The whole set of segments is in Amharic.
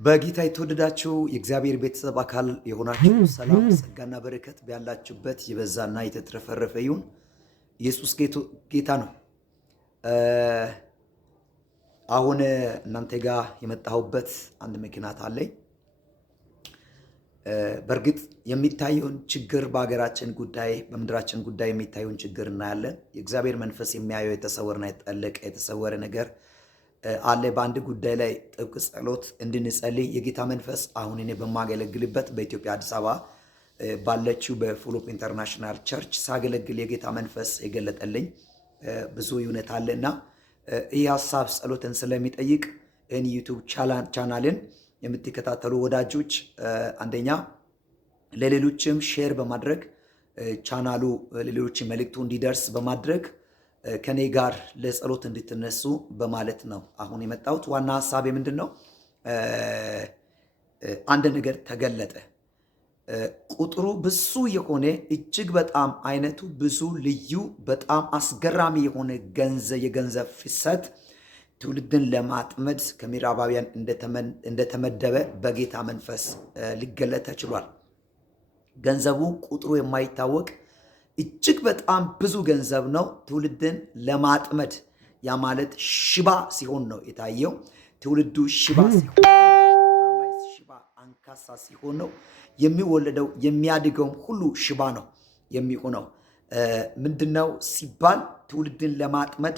በጌታ የተወደዳችሁ የእግዚአብሔር ቤተሰብ አካል የሆናችሁ ሰላም ጸጋና በረከት ባላችሁበት ይበዛና የተትረፈረፈ ይሁን። ኢየሱስ ጌታ ነው። አሁን እናንተ ጋር የመጣሁበት አንድ ምክንያት አለኝ። በእርግጥ የሚታየውን ችግር በአገራችን ጉዳይ በምድራችን ጉዳይ የሚታየውን ችግር እናያለን። የእግዚአብሔር መንፈስ የሚያየው የተሰወረና የተጠለቀ የተሰወረ ነገር አለ። በአንድ ጉዳይ ላይ ጥብቅ ጸሎት እንድንጸልይ የጌታ መንፈስ አሁን እኔ በማገለግልበት በኢትዮጵያ አዲስ አበባ ባለችው በፉል ሆፕ ኢንተርናሽናል ቸርች ሳገለግል የጌታ መንፈስ የገለጠልኝ ብዙ እውነት አለና ይህ ሐሳብ ጸሎትን ስለሚጠይቅ እኔ ዩቲዩብ ቻናልን የምትከታተሉ ወዳጆች አንደኛ ለሌሎችም ሼር በማድረግ ቻናሉ ለሌሎች መልእክቱ እንዲደርስ በማድረግ ከኔ ጋር ለጸሎት እንድትነሱ በማለት ነው አሁን የመጣሁት። ዋና ሐሳቤ ምንድነው? አንድ ነገር ተገለጠ። ቁጥሩ ብዙ የሆነ እጅግ በጣም አይነቱ ብዙ ልዩ በጣም አስገራሚ የሆነ የገንዘብ ፍሰት ትውልድን ለማጥመድ ከምዕራባውያን እንደተመደበ በጌታ መንፈስ ሊገለጥ ተችሏል። ገንዘቡ ቁጥሩ የማይታወቅ እጅግ በጣም ብዙ ገንዘብ ነው። ትውልድን ለማጥመድ ያ ማለት ሽባ ሲሆን ነው የታየው። ትውልዱ ሽባ ሲሆን ሽባ አንካሳ ሲሆን ነው የሚወለደው። የሚያድገውም ሁሉ ሽባ ነው የሚሆነው። ምንድነው ሲባል ትውልድን ለማጥመድ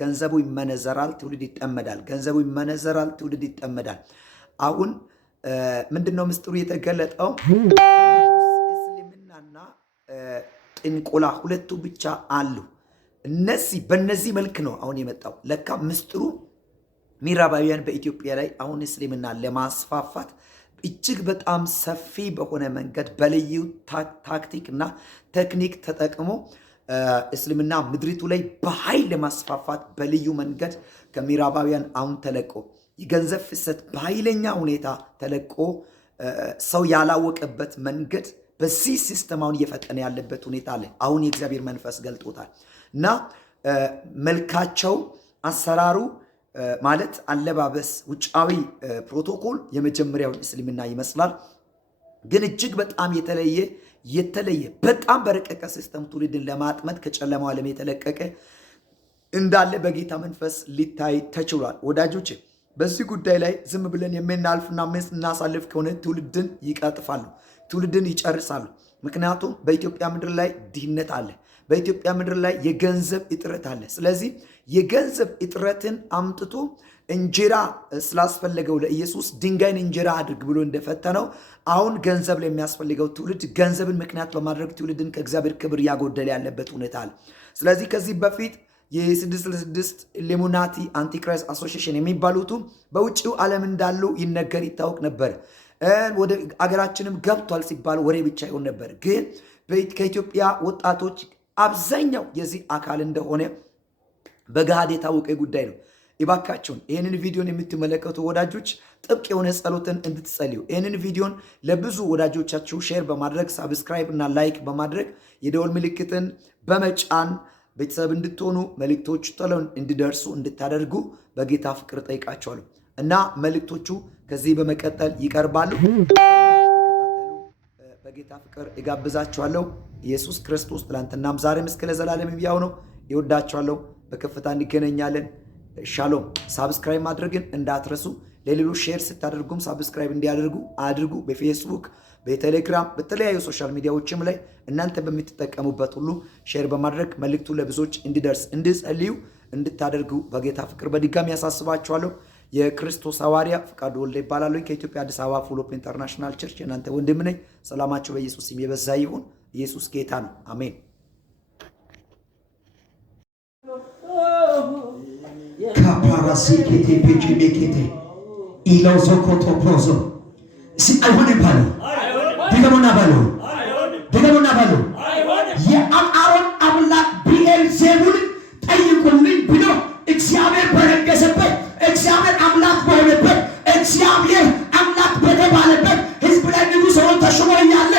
ገንዘቡ ይመነዘራል፣ ትውልድ ይጠመዳል። ገንዘቡ ይመነዘራል፣ ትውልድ ይጠመዳል። አሁን ምንድነው ምስጢሩ የተገለጠው? እስልምናና ጥንቆላ ሁለቱ ብቻ አሉ። በእነዚህ መልክ ነው አሁን የመጣው። ለካ ምስጢሩ ምዕራባውያን በኢትዮጵያ ላይ አሁን እስልምና ለማስፋፋት እጅግ በጣም ሰፊ በሆነ መንገድ በልዩ ታክቲክ እና ቴክኒክ ተጠቅሞ እስልምና ምድሪቱ ላይ በኃይል ለማስፋፋት በልዩ መንገድ ከምዕራባውያን አሁን ተለቆ የገንዘብ ፍሰት በኃይለኛ ሁኔታ ተለቆ ሰው ያላወቀበት መንገድ በዚህ ሲስተም አሁን እየፈጠነ ያለበት ሁኔታ አለ። አሁን የእግዚአብሔር መንፈስ ገልጦታል እና መልካቸው አሰራሩ ማለት አለባበስ፣ ውጫዊ ፕሮቶኮል የመጀመሪያው እስልምና ይመስላል። ግን እጅግ በጣም የተለየ በጣም በረቀቀ ሲስተም ትውልድን ለማጥመድ ከጨለማው ዓለም የተለቀቀ እንዳለ በጌታ መንፈስ ሊታይ ተችሏል። ወዳጆች በዚህ ጉዳይ ላይ ዝም ብለን የምናልፍና የምናሳልፍ ከሆነ ትውልድን ይቀጥፋሉ፣ ትውልድን ይጨርሳሉ። ምክንያቱም በኢትዮጵያ ምድር ላይ ድህነት አለ። በኢትዮጵያ ምድር ላይ የገንዘብ እጥረት አለ። ስለዚህ የገንዘብ እጥረትን አምጥቶ እንጀራ ስላስፈለገው ለኢየሱስ ድንጋይን እንጀራ አድርግ ብሎ እንደፈተነው አሁን ገንዘብ ለሚያስፈልገው ትውልድ ገንዘብን ምክንያት በማድረግ ትውልድን ከእግዚአብሔር ክብር ያጎደለ ያለበት ሁኔታ አለ። ስለዚህ ከዚህ በፊት የ666 ኢሉሚናቲ አንቲክራይስት አሶሲዬሽን የሚባሉት በውጭው ዓለም እንዳሉ ይነገር ይታወቅ ነበር። ወደ አገራችንም ገብቷል ሲባል ወሬ ብቻ ይሆን ነበር። ግን ከኢትዮጵያ ወጣቶች አብዛኛው የዚህ አካል እንደሆነ በገሃድ የታወቀ ጉዳይ ነው። ይባካችሁን ይህንን ቪዲዮን የምትመለከቱ ወዳጆች ጥብቅ የሆነ ጸሎትን እንድትጸልዩ ይህንን ቪዲዮን ለብዙ ወዳጆቻችሁ ሼር በማድረግ ሳብስክራይብ እና ላይክ በማድረግ የደወል ምልክትን በመጫን ቤተሰብ እንድትሆኑ መልእክቶቹ ቶሎ እንዲደርሱ እንድታደርጉ በጌታ ፍቅር ጠይቃችኋለሁ እና መልእክቶቹ ከዚህ በመቀጠል ይቀርባሉ። በጌታ ፍቅር እጋብዛችኋለሁ። ኢየሱስ ክርስቶስ ትላንትናም ዛሬም እስከ ለዘላለም ሕያው ነው። ይወዳችኋለሁ። በከፍታ እንገናኛለን። ሻሎም። ሳብስክራይብ ማድረግን እንዳትረሱ። ለሌሎች ሼር ስታደርጉም ሳብስክራይብ እንዲያደርጉ አድርጉ። በፌስቡክ፣ በቴሌግራም፣ በተለያዩ ሶሻል ሚዲያዎችም ላይ እናንተ በምትጠቀሙበት ሁሉ ሼር በማድረግ መልእክቱ ለብዙዎች እንዲደርስ እንድጸልዩ እንድታደርጉ በጌታ ፍቅር በድጋሚ ያሳስባችኋለሁ። የክርስቶስ ሐዋርያ ፍቃዱ ወልደ ይባላል። ከኢትዮጵያ አዲስ አበባ ፉል ሆፕ ኢንተርናሽናል ቸርች የእናንተ ወንድም ነኝ። ሰላማችሁ በኢየሱስ ስም የበዛ ይሁን። ኢየሱስ ጌታ ነው። አሜን። ካፓራሲ ኬቴ ፔጂሜኬቴ ኢሎዞኮቶ ፕሮዞ አይሆንም ባሉ ድገሙና ባሉ የአቃሮን አምላክ ብዔልዜቡል ጠይቁልኝ ብሎ እግዚአብሔር በነገሰበት እግዚአብሔር አምላክ በሆነበት እግዚአብሔር አምላክ በተባለበት ሕዝብ ላይ ንጉሥ ሆኖ ተሾሞ እያለ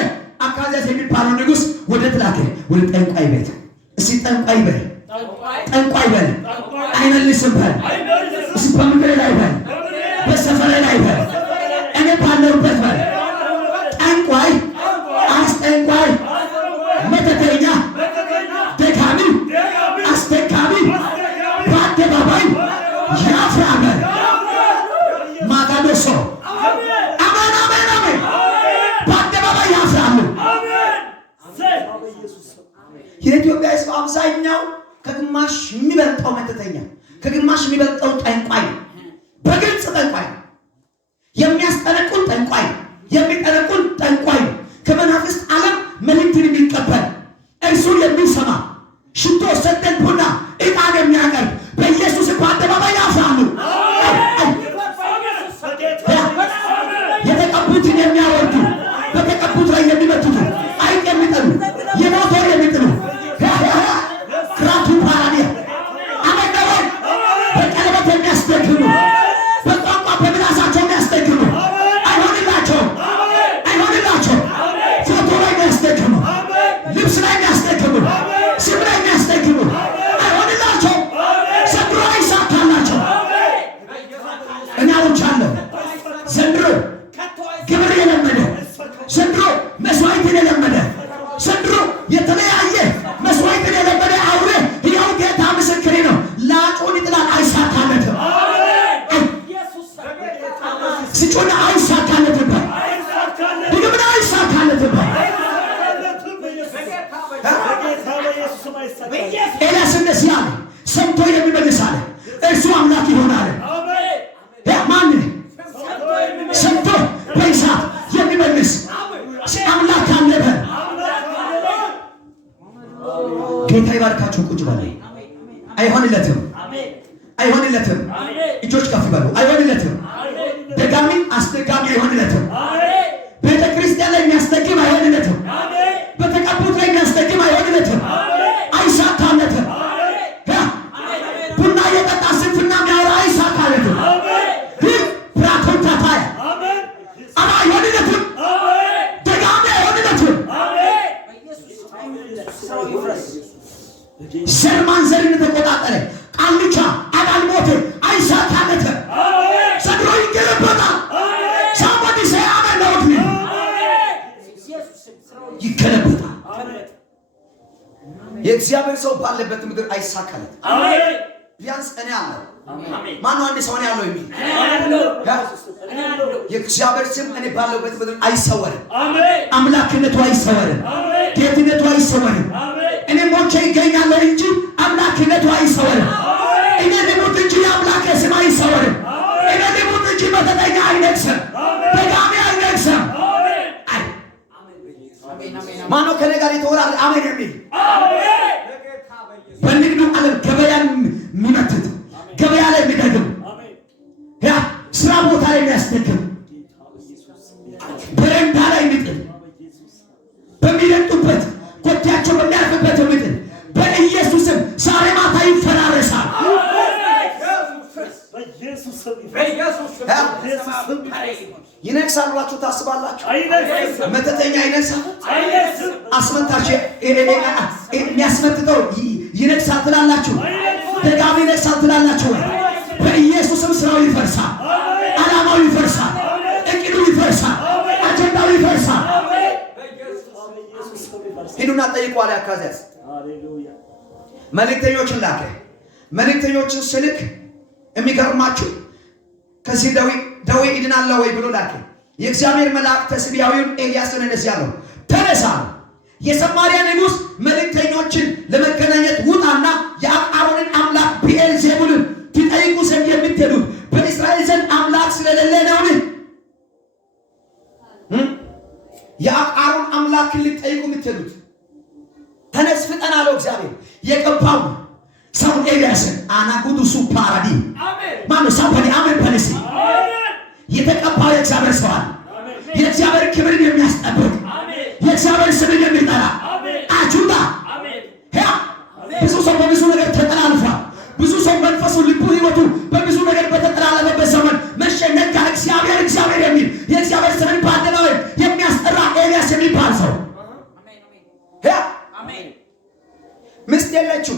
አካዝያስ የሚባለው ንጉሥ ወደ ጠንቋይ ቤት ጠንቋይ በል አይመልስም በል በምድር ላይ በል በሰፈር ላይ በል በል ማጋዶሶ አሜን አሜን አሜን። በአደባባይ ያፍራሉ። የኢትዮጵያ ሕዝብ አብዛኛው ከግማሽ የሚበልጠው መተተኛ፣ ከግማሽ የሚበልጠው ጠንቋይ፣ በግልጽ ጠንቋይ፣ የሚያስጠነቁል ጠንቋይ፣ የሚጠነቁል ጠንቋይ፣ ከመናፍስት ዓለም መልእክትን የሚቀበል እርሱን የሚሰማ ሽቶ ሰደድ ቡና ዕጣን የሚያቀርብ በኢየሱስ በአደባባይ ያፍራሉ። የተቀቡትን የሚያወርዱ በተቀቡት ላይ የሚመቱት አይጥ የሚጥሉ የሞቶር የሚጥሉ ክራቱ ፓራዲያ አመገበን በቀለበት የሚያስደግሙ በቋንቋ በምላሳቸው የሚያስደግሙ አይሆንላቸውም፣ አይሆንላቸውም። ፎቶ ላይ የሚያስደግሙ ልብስ ላይ የሚያስደግሙ ስም ላይ የሚያስደግሙ አይሆንላቸውም። ዘንድሮ አይሳካላቸው። እኔ አውጃለሁ። ዘንድሮ ግብር የለመደ ዘንድሮ መስዋዕትን የለመደ ዘንድሮ የተለያየ መስዋዕትን የለመደ አውሬ ያው ጌታ ምስክሬ ነው ላጩን ይጥላል። አይሳካለትም። ስጩን አይሳካለትም። ድግምና አይሳካለትም። ኤልያስ እንደዚህ አለ፣ ሰምቶ የሚመልስ አለ እርሱ አምላክ ይሆናል። ማን ሰምቶ በእሳት የሚመልስ አምላክ አለበ። ጌታ ይባርካችሁ። ቁጭ በሉ። አይሆንለትም፣ አይሆንለትም። እጆች ከፍ በሉ። አይሆንለትም። ደጋሚ አስደጋሚ አይሆንለትም። ቤተ ክርስቲያን ላይ የሚያስደግም አይሆንለትም። በተቀቡት ላይ የሚያስደግም አይሆንለትም። አይሳካለትም። ቡና የጠጣ ስንፍና የሚያወራ አይሳካለትም። ይህ ፕራቶታታያ አማ አይሆንለትም። ደጋሚ አይሆንለትም። ዘር ማንዘርን ተቆጣጠረ። ቃልቻ አዳልሞት አይሳካለትም። ዘንድሮ ይገለበጣል። ሳምባዲ ሰያመ ነው ይገለበጣል። የእግዚአብሔር ሰው ባለበት ምድር አይሳካለትም። ቢያንስ እኔ አለው። ማነው አንድ ሰው እኔ ያለው የሚል? የእግዚአብሔር ስም እኔ ባለበት ምድር አይሰወርም። አምላክነቱ አይሰወርም። ጌትነቱ አይሰወርም። እኔ ሞቼ ይገኛለሁ እንጂ አምላክነቱ አይሰወርም። እኔ ልሙት እንጂ የአምላክ ስም አይሰወርም። እኔ ልሙት እንጂ መተተኛ አይነግስም፣ ደጋሚ አይነግስም። ማነው ከኔ ጋር የተወራለ አሜን የሚል? በንግዱ ዓለም ገበያን የሚመትት ገበያ ላይ የሚደግም ያ ስራ ቦታ ላይ የሚያስደግም በረንዳ ላይ የሚጥል በሚለጡበት ኮቴያቸው በሚያርፍበት የሚጥል በኢየሱስም ዛሬ ማታ ይፈራረሳል። ይነግሳል ብላችሁ ታስባላችሁ? መተተኛ ይነግሳል። አስመታች የሚያስመትተው ይነግሳል ትላላችሁ? ደጋሚ ይነግሳል ትላላችሁ? በኢየሱስም ስራው ይፈርሳል፣ ዓላማው ይፈርሳል፣ እቅዱ ይፈርሳል፣ አጀንዳው ይፈርሳል። ሂዱና ጠይቁ አለ አካዝያስ። መልእክተኞችን ላከ። መልእክተኞችን ስልክ የሚገርማችሁ ከዚህ ደዌ ይድናለሁ ወይ ብሎ ላከ። የእግዚአብሔር መልአክ ተስቢያዊውን ኤልያስን እንደዚህ አለው፣ ተነሳ፣ የሰማርያ ንጉሥ መልእክተኞችን ለመገናኘት ውጣና የአቃሮንን አምላክ ብዔልዜቡልን ትጠይቁ ዘንድ የምትሄዱት በእስራኤል ዘንድ አምላክ ስለሌለ ነውን? የአቃሮን አምላክን ልትጠይቁ የምትሄዱት ተነስ ፍጠን አለው እግዚአብሔር። የቀባው ሰው ኤልያስን አናጉዱሱ ፓራዲ ማነው? ሳምባዲ አሜን ፖሊሲ የተቀባው የእግዚአብሔር ሰው አለ። የእግዚአብሔር ክብርን የሚያስጠብቅ የእግዚአብሔር ስምን የሚጠራ አጁባ ያ ብዙ ሰው በብዙ ነገር ተጠላልፏል። ብዙ ሰው መንፈሱ፣ ልቡ፣ ህይወቱ በብዙ ነገር በተጠላለፈበት ዘመን መሸ ነጋ እግዚአብሔር እግዚአብሔር የሚል የእግዚአብሔር ስምን በአደባባይ የሚያስጠራ ኤልያስ የሚባል ሰው ያ ምስት የለችው፣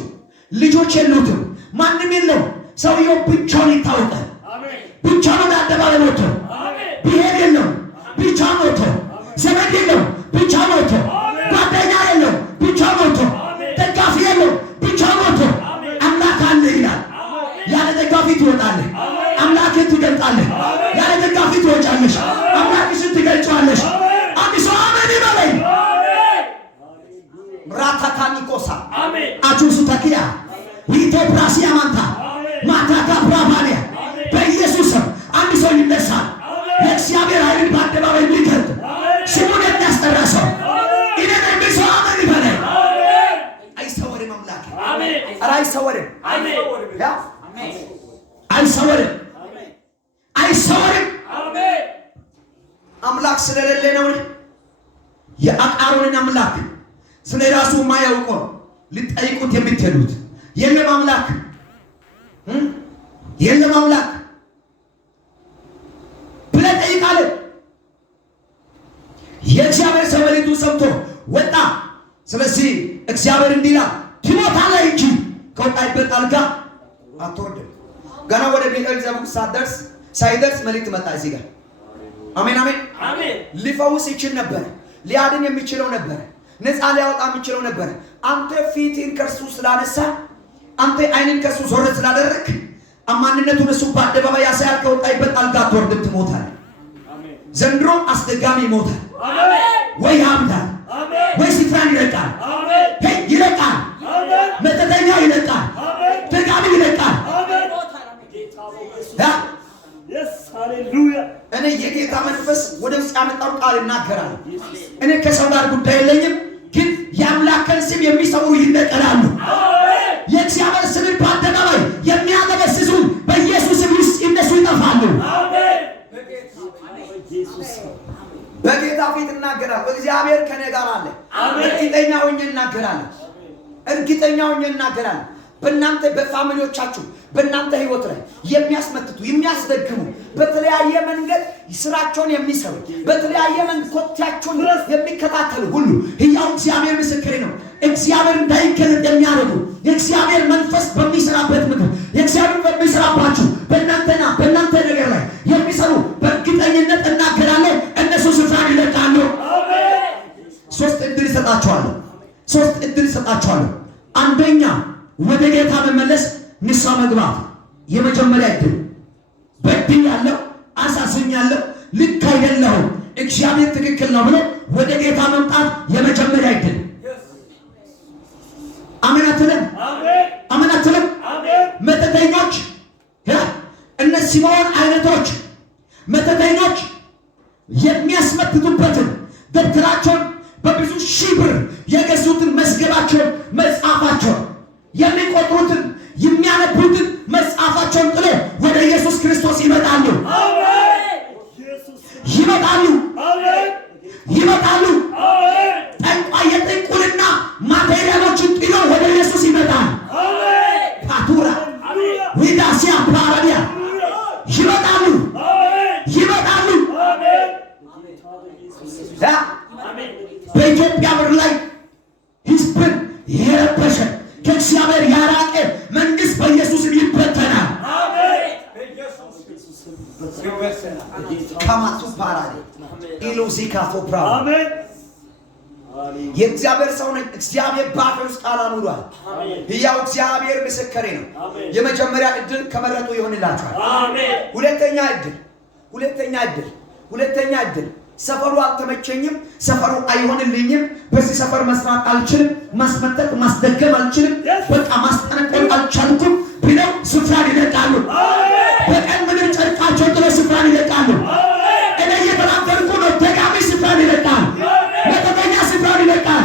ልጆች የሉትም፣ ማንም የለው። ሰውየው ብቻውን ይታወቃል። ብቻውን አደባባይ ወጥቶ ብሄር የለው፣ ብቻውን ወጥቶ ዘመድ የለው፣ ብቻውን ወጥቶ ጓደኛ የለው፣ ብቻውን ወጥቶ ደጋፊ የለው፣ ብቻውን ወጥቶ አምላክ አለ ይላል። ያለ ደጋፊ ትወጣለህ። አይሰወርም። አምላክ ስለሌለ ነው። የአቃሮንን አምላክ ስለ ራሱ የማያውቀው ልጠይቁት የምትሄዱት የለም። አምላክ የለም አምላክ ብለህ ጠይቃለህ። የእግዚአብሔር ሰው መልእክቱን ሰምቶ ወጣ። ስለዚህ እግዚአብሔር እንዲህ ይላል፣ ትሞታለህ እንጂ ከወጣህበት አልጋ አትወርድም። ገና ወደ ብዔልዜቡል ሳይደርስ መልእክት መጣ እዚህ ጋር። አሜን አሜን አሜን። ሊፈውስ ይችል ነበር፣ ሊያድን የሚችለው ነበር፣ ነፃ ሊያወጣ የሚችለው ነበር። አንተ ፊትን ከእርሱ ስላነሳ፣ አንተ አይንን ከእርሱ ዞር ስላደረግ ማንነቱን እሱ በአደባባይ ያሳያል። ከወጣህበት አልጋ አትወርድም፣ ትሞታለህ። ዘንድሮ አስደጋሚ ይሞታል ወይ ያምታል ወይ ስፍራን ይለቃል፣ ይለቃል፣ መተተኛ ይለቃል፣ ደጋሚ ይለቃል። እኔ የጌታ መንፈስ ወደ ውስጥ ያመጣው ቃል እናገራል። እኔ ከሰው ጋር ጉዳይ የለኝም፣ ግን የአምላክን ስም የሚሰውሩ ይነቀላሉ። የእግዚአብሔር ስም በአደባባይ የሚያገበስሱ በኢየሱስ ስም ውስጥ እነሱ ይጠፋሉ። በጌታ ፊት እናገራለሁ። እግዚአብሔር ከኔ ጋር አለ። እርግጠኛ ሆኜ እናገራለሁ። እርግጠኛ ሆኜ እናገራለሁ። በእናንተ በፋሚሊዎቻችሁ በእናንተ ህይወት ላይ የሚያስመትቱ የሚያስደግሙ በተለያየ መንገድ ስራቸውን የሚሰሩ በተለያየ መንገድ ኮቴያቸውን የሚከታተሉ ሁሉ ሕያው እግዚአብሔር ምስክሬ ነው። እግዚአብሔር እንዳይገለጥ የሚያደርጉ የእግዚአብሔር መንፈስ በሚሰራበት ምድር የእግዚአብሔር በሚሰራባችሁ በእናንተና በእናንተ ነገር ላይ የሚሰሩ በእርግጠኝነት እናገራለሁ፣ እነሱ ስፍራን ይለቃሉ። ሶስት እድል ይሰጣቸዋለሁ። አንደኛ ወደ ጌታ መመለስ፣ ንስሐ መግባት የመጀመሪያ እድል። በድያለሁ፣ አሳዝኛለሁ፣ ልክ አይደለሁም፣ እግዚአብሔር ትክክል ነው ብሎ ወደ ጌታ መምጣት የመጀመሪያ እድል። አሜን አትልም? አሜን አትልም? መተተኞች እነ ሲሞን አይነቶች መተተኞች የሚያስመትቱበትን ደብተራቸውን በብዙ ሺህ ብር የገዙትን መዝገባቸውን መጽሐፋቸውን የሚቆጥሩትን የሚያነቡትን መጽሐፋቸውን ጥሎ ወደ ኢየሱስ ክርስቶስ ይመጣሉ። ጠንቋይ የጥንቁልና ማቴሪያሎችን ጥሎ ወደ ኢየሱስ ይመጣል። ፓቱራ ዊዳሲያ ፓራዲያ ይመጣሉ። በኢትዮጵያ ምድር ላይ ሕዝብን የረበሸ ከእግዚአብሔር ያራቀ መንግስት በኢየሱስ ይበተናል። ካማቱ ፓራዲ ኢሉዚካፎ ፕራው የእግዚአብሔር ሰው ነኝ። እግዚአብሔር ባፌ ውስጥ ቃል አኑሯል። ሕያው እግዚአብሔር ምስክሬ ነው። የመጀመሪያ እድል ከመረጡ ይሆንላችኋል። ሁለተኛ እድል ሰፈሩ አልተመቸኝም፣ ሰፈሩ አይሆንልኝም፣ በዚህ ሰፈር መስራት አልችልም፣ ማስመጠቅ ማስደገም አልችልም፣ በቃ ማስጠነቀቅ አልቻልኩም ብለው ስፍራን ይለቃሉ። በቀን ምድር ጨርቃቸውን ጥለው ስፍራን ይለቃሉ። እኔ እየተናገርኩ ነው። ደጋሚ ስፍራን ይለቃል፣ መተተኛ ስፍራን ይለቃል፣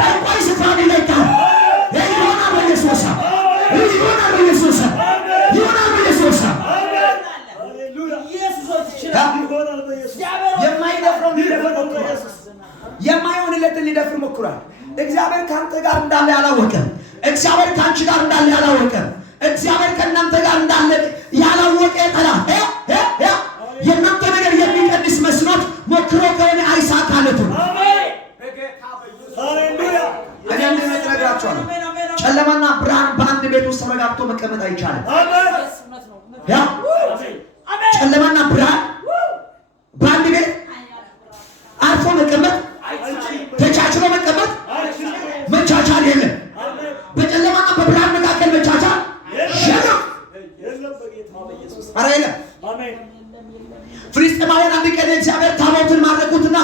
ጠንቋይ ስፍራን ይለቃል። ይሆናል በኢየሱስ የማይሆንለትን ሊደፍር ሞክሯል። እግዚአብሔር ከአንተ ጋር እንዳለ ያላወቀም፣ እግዚአብሔር ከአንቺ ጋር እንዳለ ያላወቀም፣ እግዚአብሔር ከእናንተ ጋር እንዳለ ያላወቀ ጠላት የእናንተ ነገር የሚቀንስ መስሎት ሞክሮ ከሆነ አይሳካለትም። እኔ ነግራችኋለሁ፣ ጨለማና ብርሃን በአንድ ቤት ውስጥ ተረጋግቶ መቀመጥ አይቻልም። ጨለማና ብርሃን በአንድ ቤት አርፎ መቀመጥ ተቻችሎ መቀመጥ መቻቻል የለም። በጨለማና በብርሃን መካከል መቻቻል የለም። ኧረ የለም። ፍልስጤማውያን አንድ ቀን የእግዚአብሔር ታቦትን ማረኩትና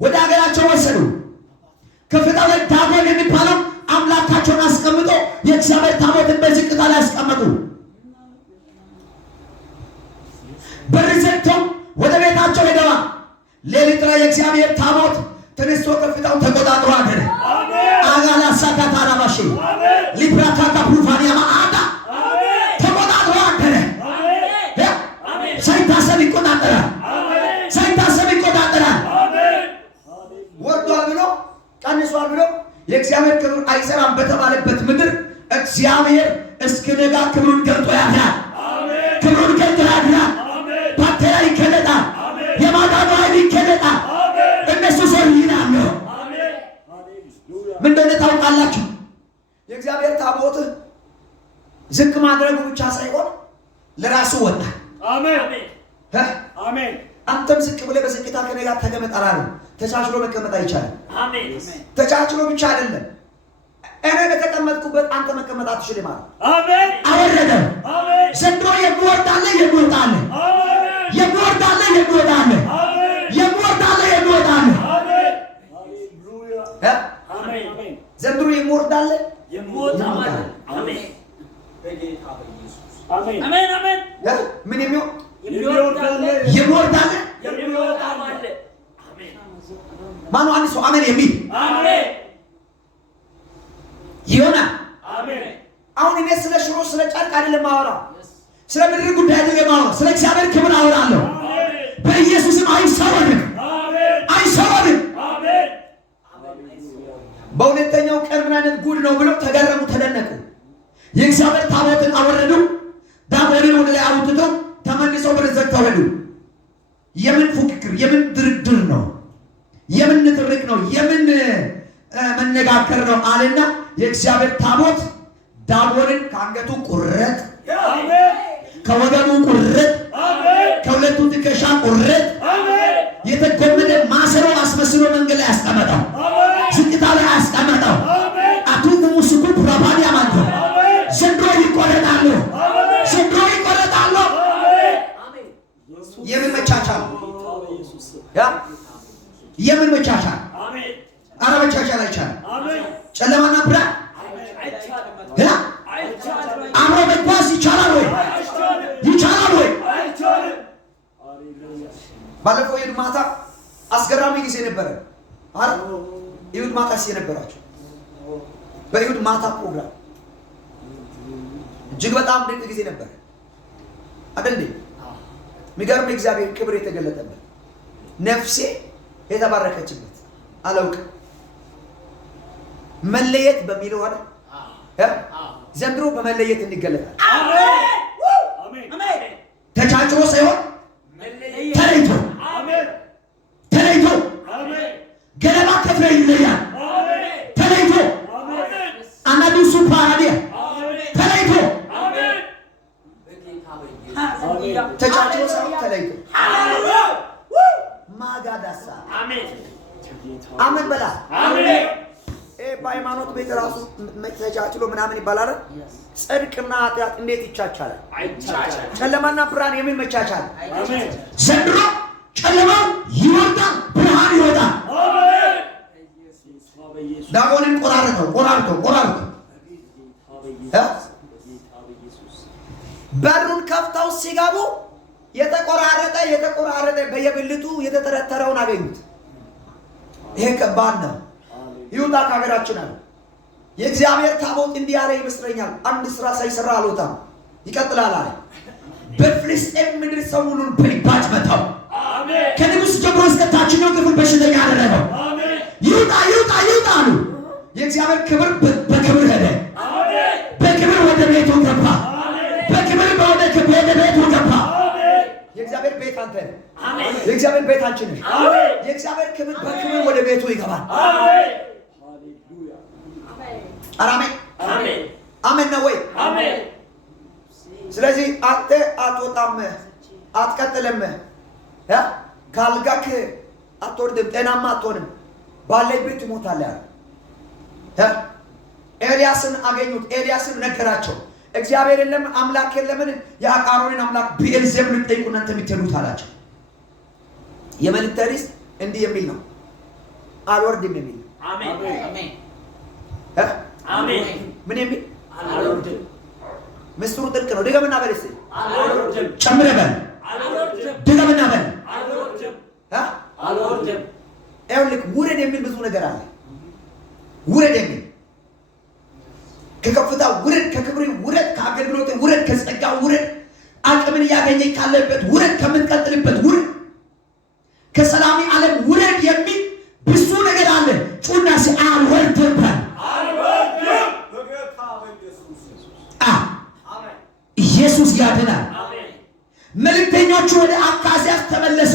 ወደ ሀገራቸው ወሰዱ። ከፍታ ላይ ዳጎን የሚባለው አምላካቸውን አስቀምጦ የእግዚአብሔር ታቦትን በዝቅታ ላይ አስቀመጡ። በር ዘግተው ወደ ቤታቸው ሄደዋል። ሌሊት ላይ የእግዚአብሔር ታቦት ተነስቶ ከፍታው ተቆጣጥሮ አደረ። አጋላ ሳካታ ራባሽ ሊብራታካ ፕሩፋኒያ ማአዳ ተቆጣጥሮ አደረ። ሳይታሰብ ይቆጣጠራል። ሳይታሰብ ይቆጣጠራል። ወርዷል ብሎ ቀንሷል ብሎ የእግዚአብሔር ክብር አይሰራም በተባለበት ምድር እግዚአብሔር እስክነጋ ክብሩን ገልጦ ያድራል። ክብሩን ገልጦ ያድራል። ባቴራ ይገለጣል። የማዳኑ ኃይል ይገለጣል። እነሱ ሰው ይላሉ። ምን እንደሆነ ታውቃላችሁ? የእግዚአብሔር ታቦት ዝቅ ማድረጉ ብቻ ሳይሆን ለራሱ ወጣ። አሜን። አንተም ዝቅ ብለህ በዝቅታ ከኔ ጋር ተቀመጥ አላለም። ተቻችሎ መቀመጥ አይቻልም። ተቻችሎ ብቻ አይደለም። እኔ በተቀመጥኩበት አንተ መቀመጥ አትችልም ማለት አወረደ። ዘንድሮ የሚወርዳለ የሚወጣለ የሚወርዳለ የሚወጣለ የሚወርዳለ የሚወጣለ ዘንድሮ የሚወርዳለ የሚወጣለ ምን የሚወርዳለ የሚወርዳለ የሚወጣለ ማነው? አንድ ሰው አሜን የሚል ይሆናል። አሁን እኔ ስለ ሽሮ ስለ ጨርቅ አይደለም ማወራው፣ ስለ ምድር ጉዳይ አይደለም ማወራው፣ ስለ እግዚአብሔር ክብር አወራለሁ። በኢየሱስም አይሰወርም፣ አይሰወርም። በሁለተኛው ቀን ምን አይነት ጉድ ነው ብለው ተገረሙ፣ ተደነቁ። የእግዚአብሔር ታቦትን አወረዱ። ዳቦልን ወደ ላይ አውጥተው ተመልሰው ወደ ዘግተው ሄዱ። የምን ፉክክር፣ የምን ድርድር ነው? የምን ንትርክ ነው? የምን መነጋገር ነው አለና የእግዚአብሔር ታቦት ዳቦልን ከአንገቱ ቁረጥ፣ ከወገቡ ቁረጥ፣ ከሁለቱ ትከሻ ቁረጥ፣ የተጎመደ ማሰሮ አስመስሎ መንገድ ላይ አስቀመጠው፣ ዝቅታ ላይ አስቀመጠው። አቱቁሙ ስኩ ፕራባዲ አማንቶ ዘንድሮ ይቆረጣሉ፣ ዘንድሮ ይቆረጣሉ። የምን መቻቻል የምን መቻቻል? አረ መቻቻል አይቻልም። ጨለማና ብርሃን አብሮ መጓዝ ይቻላል ወይ? ይቻላል ወይ? ባለፈው እሑድ ማታ አስገራሚ ጊዜ ነበረ። አረ እሑድ ማታ የነበራችሁ በእሑድ ማታ ፕሮግራም እጅግ በጣም ድንቅ ጊዜ ነበረ አይደል? የሚገርም እግዚአብሔር ክብር የተገለጠበት ነፍሴ የተባረከችበት አላውቅም። መለየት በሚለው አይደል? ዘንድሮ በመለየት እንገለጣለን። አሜን። ተቻችሮ ሳይሆን ተለይቶ ተለይቶ ገለባ ከፍሬ ይለያል። ተለይቶ አናዱሱ ፓራዲያ ተለይቶ ተቻችሮ ሳይሆን ተለይቶ ማጋዳሳ አሜን በላ በሃይማኖት ቤት ራሱ ተቻችሎ ምናምን ይባላል። ጽድቅና ኃጢአት እንዴት ይቻቻላል? ጨለማና ብርሃን የምን መቻቻል? ዘንድሮ ጨለማው ይወጣል፣ ብርሃን ይወጣል። ዳቦልን ቆራርጠው በሩን ከፍተው ሲገቡ የተቆራረጠ በየብልቱ የተተረተረውን አገኙት። ይሄ ከባድ ነው። ይውጣ ከሀገራችን አለ። የእግዚአብሔር ታቦት እንዲህ ያለ ይመስለኛል። አንድ ስራ ሳይሰራ አልወጣም፣ ይቀጥላል አለ። በፍልስጤም ምድር ሰው ሁሉ በሊባጭ መታው። ከንጉሥ ጀምሮ እስከ ታችኛው ክፍል በሽተኛ አደረገው። ይውጣ አሉ። የእግዚአብሔር ክብር በክብር ሄደ። በክብር ወደ ቤቱ ገባ። በክብር ወደ ቤቱ ገባ። የእግዚአብሔር ቤት አንተ ነህ። የእግዚአብሔር ቤት አንቺ ነሽ። የእግዚአብሔር ክብር በክብር ወደ ቤቱ ይገባል። አሜን ነው ወይ? ስለዚህ አንተ አትወጣም፣ አትቀጥልም፣ ካልጋክ አትወርድም፣ ጤናማ አትሆንም፣ ባለቤት ትሞታለህ። ኤልያስን አገኙት። ኤልያስን ነገራቸው። እግዚአብሔር የለም አምላክ የለምን? የአቃሮንን አምላክ ብዔልዜቡልን ጠይቁ እናንተ የምትሄዱት አላቸው። የመልእክት ርዕስ እንዲህ የሚል ነው፣ አልወርድም የሚል ነው። አሜን። ምን የሚል አልወርድም? ምስጢሩ ጥልቅ ነው። ድገምና በል እስኪ አልወርድም። ጨምረህ በል አልወርድም። ድገምና በል አልወርድም። አልወርድም። ይኸውልህ ውረድ የሚል ብዙ ነገር አለ። ውረድ የሚል ከከፍታ ውረድ፣ ከክብር ውረድ፣ ከአገልግሎት ውረድ፣ ከጸጋ ውረድ፣ አቅምን እያገኘ ካለበት ውረድ፣ ከምትቀጥልበት ውረድ። አካዝያስ ተመለሱ።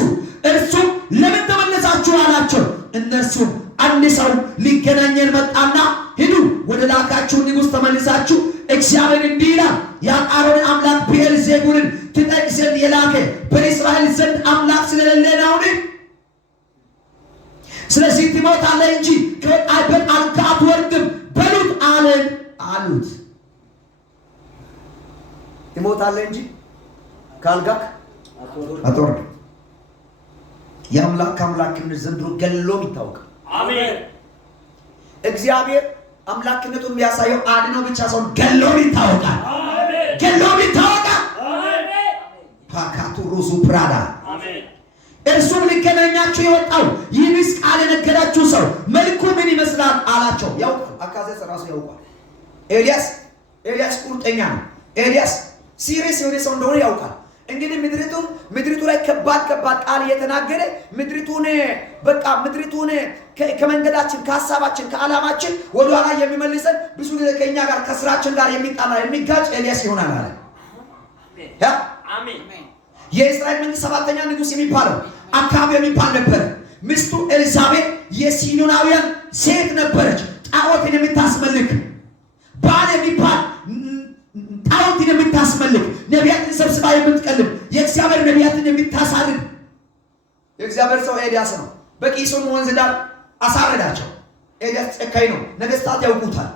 እርሱም ለምን ተመለሳችሁ አላቸው። እነርሱም አንድ ሰው ሊገናኘን መጣና ሂዱ ወደ ላካችሁ ንጉሥ ተመልሳችሁ እግዚአብሔር እንዲህ ይላል የአቃሮንን አምላክ ብዔልዜቡልን ትጠይቅ ዘንድ የላከ በእስራኤል ዘንድ አምላክ ስለሌለ ነውን? ስለዚህ ትሞታለህ እንጂ ከወጣህበት አልጋ አትወርድም በሉት አሉት። ትሞታለህ እንጂ ከአልጋህ አትወርድም። የአምላክ አምላክነት ዘንድሮ ገሎም ይታወቃል። አሜን። እግዚአብሔር አምላክነቱን የሚያሳየው አድኖ ብቻ ሳይሆን ገሎም ይታወቃል። አሜን። ገሎም ይታወቃል። አሜን። ፓካቱ ሩዙ ፕራዳ አሜን። እርሱም ሊገናኛችሁ የወጣው ይህንስ ቃል የነገራችሁ ሰው መልኩ ምን ይመስላል አላቸው። ያውቃል። አካዝያስ ራሱ ያውቃል። ኤልያስ ቁርጠኛ ነው። ኤልያስ ሲሪየስ የሆነ ሰው እንደሆነ ያውቃል። እንግዲህ ምድሪቱ ላይ ከባድ ቃል እየተናገረ ምድሪቱን ከመንገዳችን ከሐሳባችን ከዓላማችን ወደኋላ የሚመልሰን ብዙ ጊዜ ከእኛ ጋር ከስራችን ጋር የሚጣላ የሚጋጭ ኤልያስ ይሆናል አለ። አሜን። የእስራኤል መንግስት ሰባተኛ ንጉሥ የሚባለው አካባቢ የሚባል ነበረ። ሚስቱ ኤልሳቤጥ የሲዶናውያን ሴት ነበረች። ጣዖትን የምታስመልክ ባል የሚባል ጣዖትን የምታስመልክ ነቢያትን ሰብስባ የምትቀልብ የእግዚአብሔር ነቢያትን የምታሳርድ የእግዚአብሔር ሰው ኤልያስ ነው። በቂሶን ወንዝ ዳር አሳረዳቸው። ኤልያስ ጨካኝ ነው። ነገስታት ያውቁታል።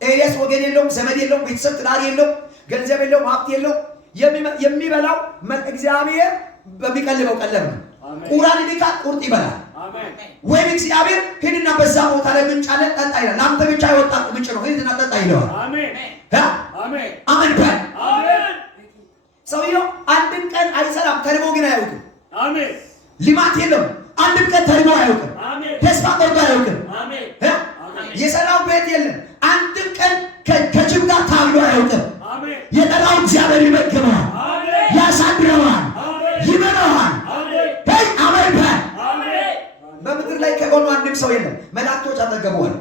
ኤልያስ ወገን የለውም፣ ዘመድ የለውም፣ ቤተሰብ ትዳር የለውም፣ ገንዘብ የለውም፣ ሀብት የለውም። የሚበላው እግዚአብሔር በሚቀልበው ቀለብ ነው። ቁራን ይልቃል፣ ቁርጥ ይበላል። ወይም እግዚአብሔር ሂድና በዛ ቦታ ላይ ምንጭ አለ ጠጣ ይላል። ለአንተ ብቻ የወጣ ምንጭ ነው፣ ሂድና ጠጣ ይለዋል። አሜን በል። ሰውየው አንድም ቀን አይሰራም፣ ተርቦ ግን አያውቅም። ልማት የለውም፣ አንድም ቀን ተርቦ አያውቅም። ተስፋ ቆርጦ አያውቅም። የሰራው ቤት የለም፣ አንድም ቀን ከጅብ ጋር ታግሎ አያውቅም። የጠራው እግዚአብሔር ይመግበዋል፣ ያሳድረዋል፣ ይመራዋል። አሜን በል። በምድር ላይ ከጎኑ አንድም ሰው የለም፣ መላእክቶች አጠገቡዋል።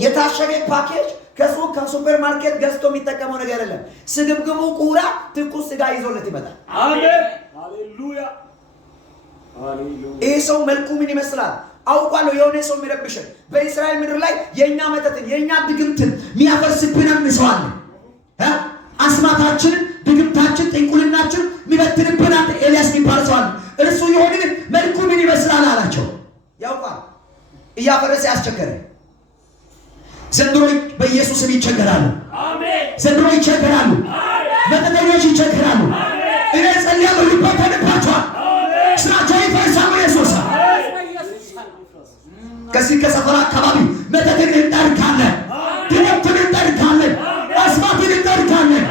የታሸገ ፓኬጅ ከሱቅ ከሱፐር ማርኬት ገዝቶ የሚጠቀመው ነገር የለም። ስግብግቡ ቁራ ትኩስ ስጋ ይዞለት ይመጣል። ይህ ሰው መልኩ ምን ይመስላል አውቃለሁ። የሆነ ሰው የሚረብሽን በእስራኤል ምድር ላይ የእኛ መተትን የእኛ ድግምትን የሚያፈርስብን ሰው አለ። አስማታችንን፣ ድግምታችን፣ ጥንቁልናችን የሚበትንብን አንድ ኤልያስ የሚባል ሰው አለ። እርሱ የሆንን መልኩ ምን ይመስላል አላቸው። ያውቃል። እያፈረሰ ያስቸገረ ዘንድሮ በኢየሱስም ይቸገራሉ። ዘንድሮ ይቸገራሉ። መተተኞች ይቸገራሉ። እኔ ጸልያለሁ፣ ይበተንባቸዋል፣ ስራቸው ይፈርሳል። ኢየሱስ ከዚህ ከሰፈራ አካባቢ መተትን እንጠርካለን፣ ድግምትን እንጠርካለን፣ አስማትን እንጠርካለን።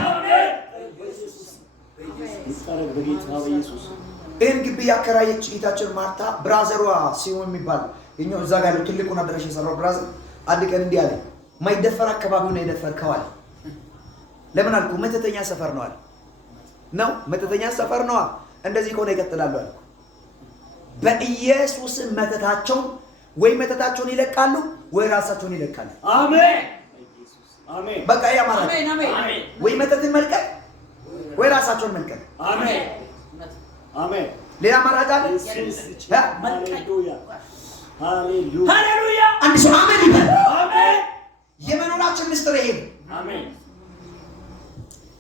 ይህን ግቢ ያከራየች እህታችን ማርታ ብራዘሯ ሲሆን የሚባል እኛው እዛ ጋር ያለው ትልቁን አዳራሽ የሰራው ብራዘር አንድ ቀን እንዲህ አለ። ማይደፈር አካባቢው ነው የደፈርከው አለ። ለምን አልኩ? መተተኛ ሰፈር ነው አለ። ነው መተተኛ ሰፈር ነው። እንደዚህ ከሆነ ይቀጥላሉ አለ። በኢየሱስ መተታቸውን ወይ መተታቸውን ይለቃሉ ወይ ራሳቸውን ይለቃሉ። አሜን አሜን። በቃ ያማራ አሜን። ወይ መተትን መልቀቅ ወይ ራሳቸውን መልቀቅ። አሜን አሜን። ሌላ አማራጭ አለ? ሃሌሉያ ሃሌሉያ። አንድ ሰው አሜን ይበል። አሜን። የመኖራችን ምስጢር ይሄ ነው። አሜን።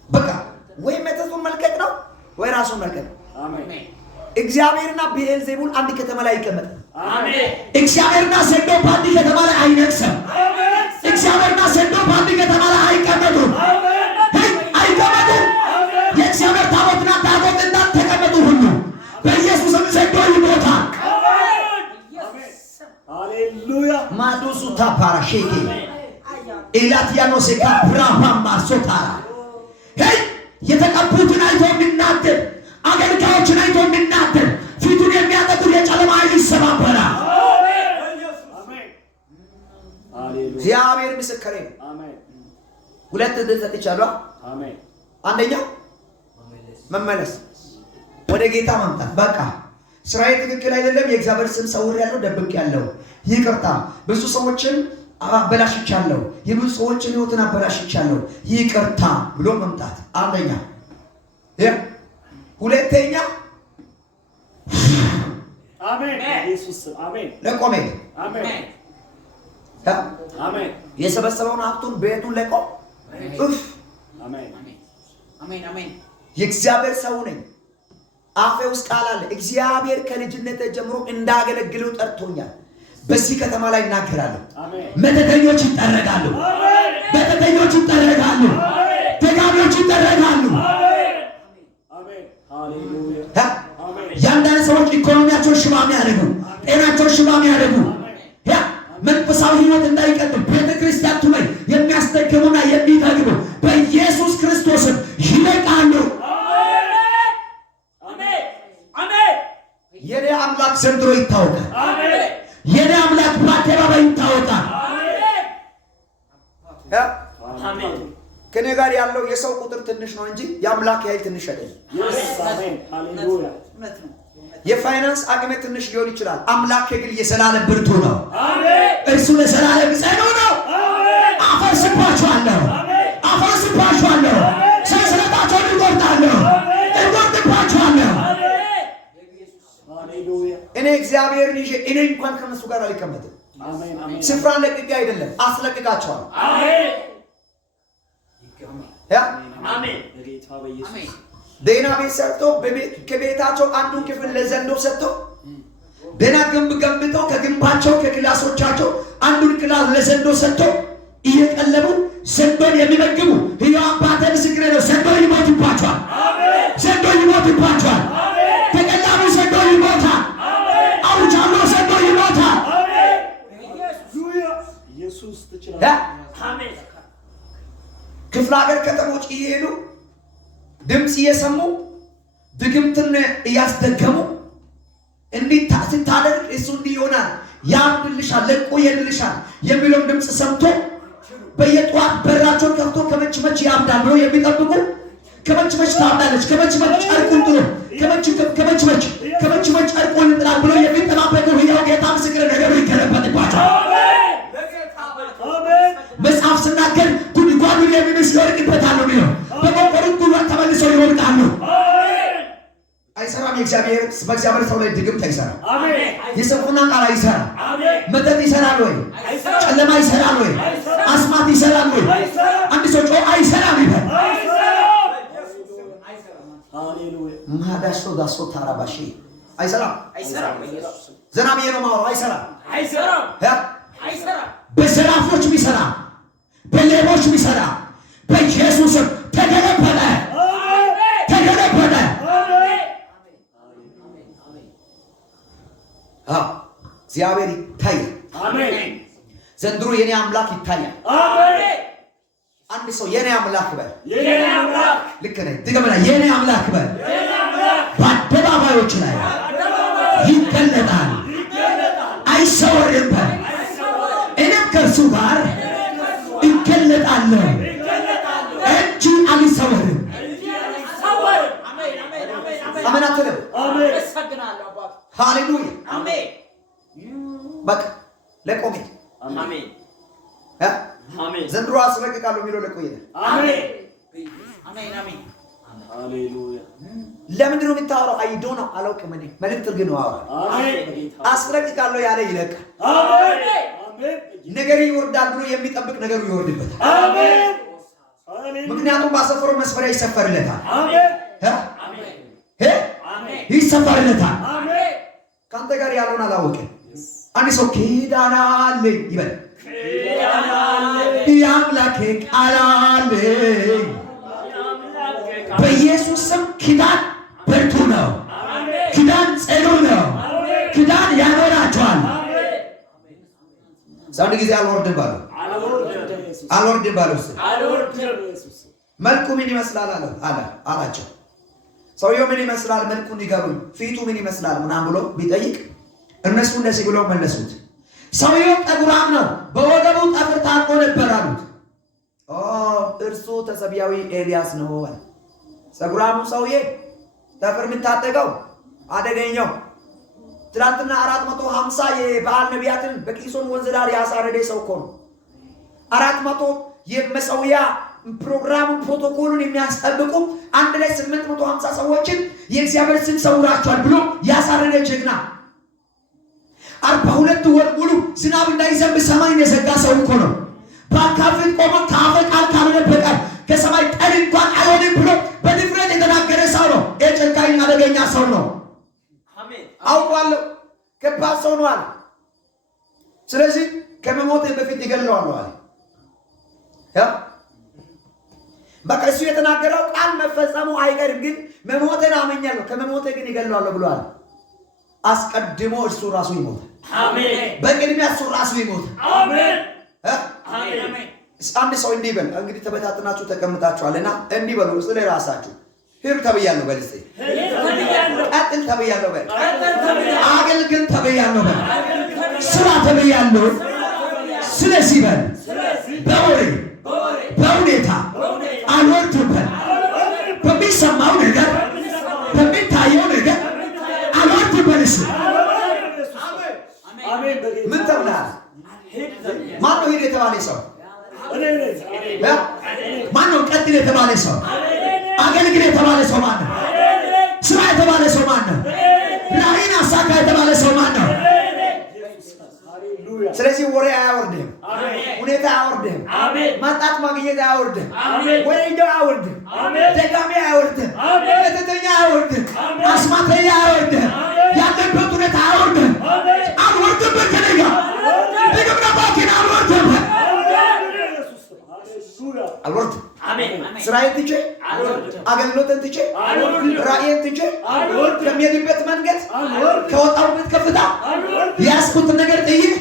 በቃ ወይ መተቱን መልቀቅ ነው ወይ ራሱን መልቀቅ ነው። አሜን። እግዚአብሔርና ብዔልዜቡል አንድ ከተማ ላይ ይቀመጣል። አሜን። እግዚአብሔርና ዘንዶ በአንድ ከተማ ላይ አይነግስም። አሜን። እግዚአብሔርና ዘንዶ በአንድ ከተማ ላይ አይቀመጡም። አሜን። አይቀመጡም። የእግዚአብሔር ታቦትና ታቦት እንዳልተቀመጡ ሁሉ በኢየሱስም ዘንዶ ይሞታል። ሃሌሉያ። ማዱሱ ታፓራሼቴ ኤላትያኖስ ካፕራፓማ ሶታራ የተቀቡትን አይቶ የሚናደድ አገልጋዮችን አይቶ የሚናደድ ፊቱን የሚያጠቁር የጨለማ ኃይል ይሰባበራል። እግዚአብሔር ምስክሬ ነው። ሁለት ዕድል ሰጥቻለሁ። አንደኛው መመለስ፣ ወደ ጌታ መምጣት። በቃ ስራዬ ትክክል አይደለም፣ የእግዚአብሔር ስም ሰውሬያለሁ፣ ደብቄያለሁ፣ ይቅርታ። ብዙ ሰዎችን አበላሽቻለሁ፣ የብዙ ሰዎችን ህይወትን አበላሽቻለሁ፣ ይቅርታ ብሎ መምጣት አንደኛ። ሁለተኛ አሜን ኢየሱስ አሜን ለቆሜ አሜን አሜን የሰበሰበውን ሀብቱን ቤቱን ለቆ አሜን አሜን አሜን የእግዚአብሔር ሰው ነኝ። አፌ ውስጥ ቃል አለ። እግዚአብሔር ከልጅነት ጀምሮ እንዳገለግለው ጠርቶኛል። በዚህ ከተማ ላይ እናገራለሁ። መተተኞች ይጠረጋሉ፣ መተተኞች ይጠረጋሉ፣ ደጋሚዎች ይጠረጋሉ። ያንዳንድ ሰዎች ኢኮኖሚያቸውን ሽባሚ ያደርጉ፣ ጤናቸውን ሽባሚ ያደርጉ፣ መንፈሳዊ ህይወት እንዳይቀጥል ቤተክርስቲያኑ ላይ የሚያስደግሙና የሚተግቡ በኢየሱስ ክርስቶስም ይለቃሉ። የኔ አምላክ ዘንድሮ ይታወቃል። የኔ አምላክ በአደባባይ ይታወቃል። ከኔ ጋር ያለው የሰው ቁጥር ትንሽ ነው እንጂ የአምላክ ኃይል ትንሽ አይደለም። የፋይናንስ አቅሜ ትንሽ ሊሆን ይችላል። አምላክ ግን የዘላለም ብርቱ ነው። እርሱ ለዘላለም ጽኑ ነው። አፈርስባችኋለሁ፣ አፈርስባችኋለሁ፣ ሰንሰለታቸውን እቆርጣለሁ፣ እቆርጥባችኋለሁ። እኔ እግዚአብሔርን ይዤ እኔ እንኳን ከነሱ ጋር አልቀመጥም። ስፍራን ለቅቄ አይደለም፣ አስለቅቃቸዋለሁ። ደህና ቤት ሰርቶ ከቤታቸው አንዱን ክፍል ለዘንዶ ሰጥቶ ደህና ግንብ ገንብተው ከግንባቸው ከክላሶቻቸው አንዱን ክላስ ለዘንዶ ሰጥቶ እየቀለቡ ዘንዶን የሚመግቡ ሕያው አባቴ ምስክሬ ነው። ዘንዶ ይሞትባቸዋል፣ ዘንዶ ይሞትባቸዋል። ተቀላቢ ዘንዶ ይሞታል። አውጃሎ ዘንዶ ይሞታል። ክፍለ ሀገር ከተሞች እየሄዱ ድምፅ እየሰሙ ድግምትን እያስደገሙ እንዲህ ስታደርግ እሱ እንዲህ ይሆናል፣ ያብድልሻል፣ ለቆ ይሄድልሻል የሚለውን ድምፅ ሰምቶ በየጠዋት በራቸውን ከፍቶ ከመችመች ያብዳል ብሎ የሚጠብቁ ከመችመች ታብዳለች፣ ከመችመች ጨርቁን ጥሎ ከመችመች ጨርቁን ጥላል ብሎ የሚጠባበቁ ሕያው ጌታ ምስክር ነገሩ ይገለበጥባቸዋል። መጽሐፍ ስናገር ጉድጓዱን የሚምስ ይወድቅበታል ነው የሚለው። በቆፈሩት ጉድጓድ ተመልሰው ይወድቃሉ። አይሰራም። በእግዚአብሔር ሰው ላይ ድግምት አይሰራም። የስንፍና ቃል አይሰራም። መተት ይሰራል ወይ? ጨለማ ይሰራል ወይ? አስማት ይሰራል ወይ? አንድ ሰው ጮ አይሰራም ይበል። ማዳሶ ዳሶ ታራባሺ አይሰራም። ዘና ብዬ ነው የማወራው። አይሰራም። በዘራፎች ቢሰራ በሌቦች ቢሰራ በኢየሱስም ተገለበጠ። እግዚአብሔር ይታያል። ዘንድሮ የኔ አምላክ ይታያል። አንድ ሰው የኔ አምላክ በል። ልክ ነህ። ድገምና የኔ አምላክ በል። በአደባባዮች ላይ ይገለጣል፣ አይሰወርም። እኔም ከእርሱ ጋር ይገለጣለሁ እንጂ አልሰወርም። አሜን አትልም? ሃሌሉያ። በቃ ለቆሜ ዘንድሮ አስለቅቃለሁ የሚለው ለቆየ ለምንድን ነው የምታወራው? አይዶ ነው አላውቅም። እኔ መልእክት ግን ነው አስለቅቃለሁ ያለ ይለቃል። ነገር ይወርዳል ብሎ የሚጠብቅ ነገሩ ይወርድበታል። ምክንያቱም ባሰፈረው መስፈሪያ ይሰፈርለታል፣ ይሰፈርለታል። ከአንተ ጋር ያለውን አላወቅም። አንድ ሰው ኪዳን አለኝ ይበል። የአምላኬ ቃል አለኝ። በኢየሱስ ስም ኪዳን ብርቱ ነው። ኪዳን ጽኑ ነው። ኪዳን ያኖራቸዋል። አንድ ጊዜ አልወርድም ባለው መልኩ ምን ይመስላል አላቸው። ሰውየው ምን ይመስላል መልኩን ንገሩኝ፣ ፊቱ ምን ይመስላል ምናምን ብሎ ቢጠይቅ እነሱ እንደዚህ ብለው መለሱት። ሰውየው ጠጉራም ነው፣ በወገቡ ጠፍር ታጥቆ ነበር አሉት። እርሱ ተሰቢያዊ ኤልያስ ነው አለ። ጠጉራሙ ሰውዬ ጠፍር የምታጠቀው አደገኛው ትናንትና 450 የበዓል ነቢያትን በቂሶን ወንዝ ዳር ያሳረደ ሰው እኮ ነው። 400 የመሰዊያ ፕሮግራሙን ፕሮቶኮሉን የሚያስጠብቁ አንድ ላይ 850 ሰዎችን የእግዚአብሔር ስም ሰውራቸዋል ብሎ ያሳረደ ጀግና 42 ወር ሙሉ ዝናብ እንዳይዘንብ ሰማይን የዘጋ ሰው እኮ ነው። በአካፍል ቆሞ ካፈ ቃል ካልሆነ በቀር ከሰማይ ጠል እንኳን አይሆንም ብሎ በድፍረት የተናገረ ሰው ነው። የጨካኝ አደገኛ ሰው ነው። አሜን። አውቃለሁ ከባድ ሰው ነው አለ። ስለዚህ ከመሞቴ በፊት ይገለዋል አለ። በቃ እሱ የተናገረው ቃል መፈጸሙ አይቀርም፣ ግን መሞቴን አመኛለሁ ከመሞቴ ግን ይገለዋል ብሏል። አስቀድሞ እርሱ ራሱ ይሞታል። አሜን። በቅድሚያ እርሱ ራሱ ይሞታል። አሜን። አሜን። አንድ ሰው እንዲህ በል እንግዲህ ተበታትናችሁ ተቀምጣችኋልና እንዲህ በሉ ስለ ራሳችሁ ሂድ ተብያለሁ በል እስቲ ቀጥል ተብያለሁ በል አገልግል ተብያለሁ በል ስራ ተብያለሁ። ስለዚህ በል በወሬ በሁኔታ አልወርድበት በሚሰማው ነገር በሚታየው ነገር አልወርድበት። ምን ተብለሃል? ማነው ሂድ የተባለ ሰው? ማነው ቀጥል የተባለ ሰው? አገልግል የተባለ ሰው ማነው? ስራ የተባለ ሰው ማነው? ራዕይን አሳካ የተባለ ሰው ማነው? ስለዚህ ወሬ አያወርድህም፣ ሁኔታ አያወርድህም፣ ማጣት ማግኘት አያወርድህም፣ ወሬኛው አያወርድህም፣ ደጋሚ አያወርድህም፣ መተተኛ አያወርድህም፣ አስማተኛ አያወርድህም፣ ያለበት ሁኔታ አያወርድህም። አልወርድበት ከነጋ ድግምና ባኪን አልወርድበት አልወርድም። ስራዬን ትቼ አገልግሎትን ትቼ ራእዬን ትቼ ከሚሄድበት መንገድ ከወጣሁበት ከፍታ ያስኩትን ነገር ጠይቅ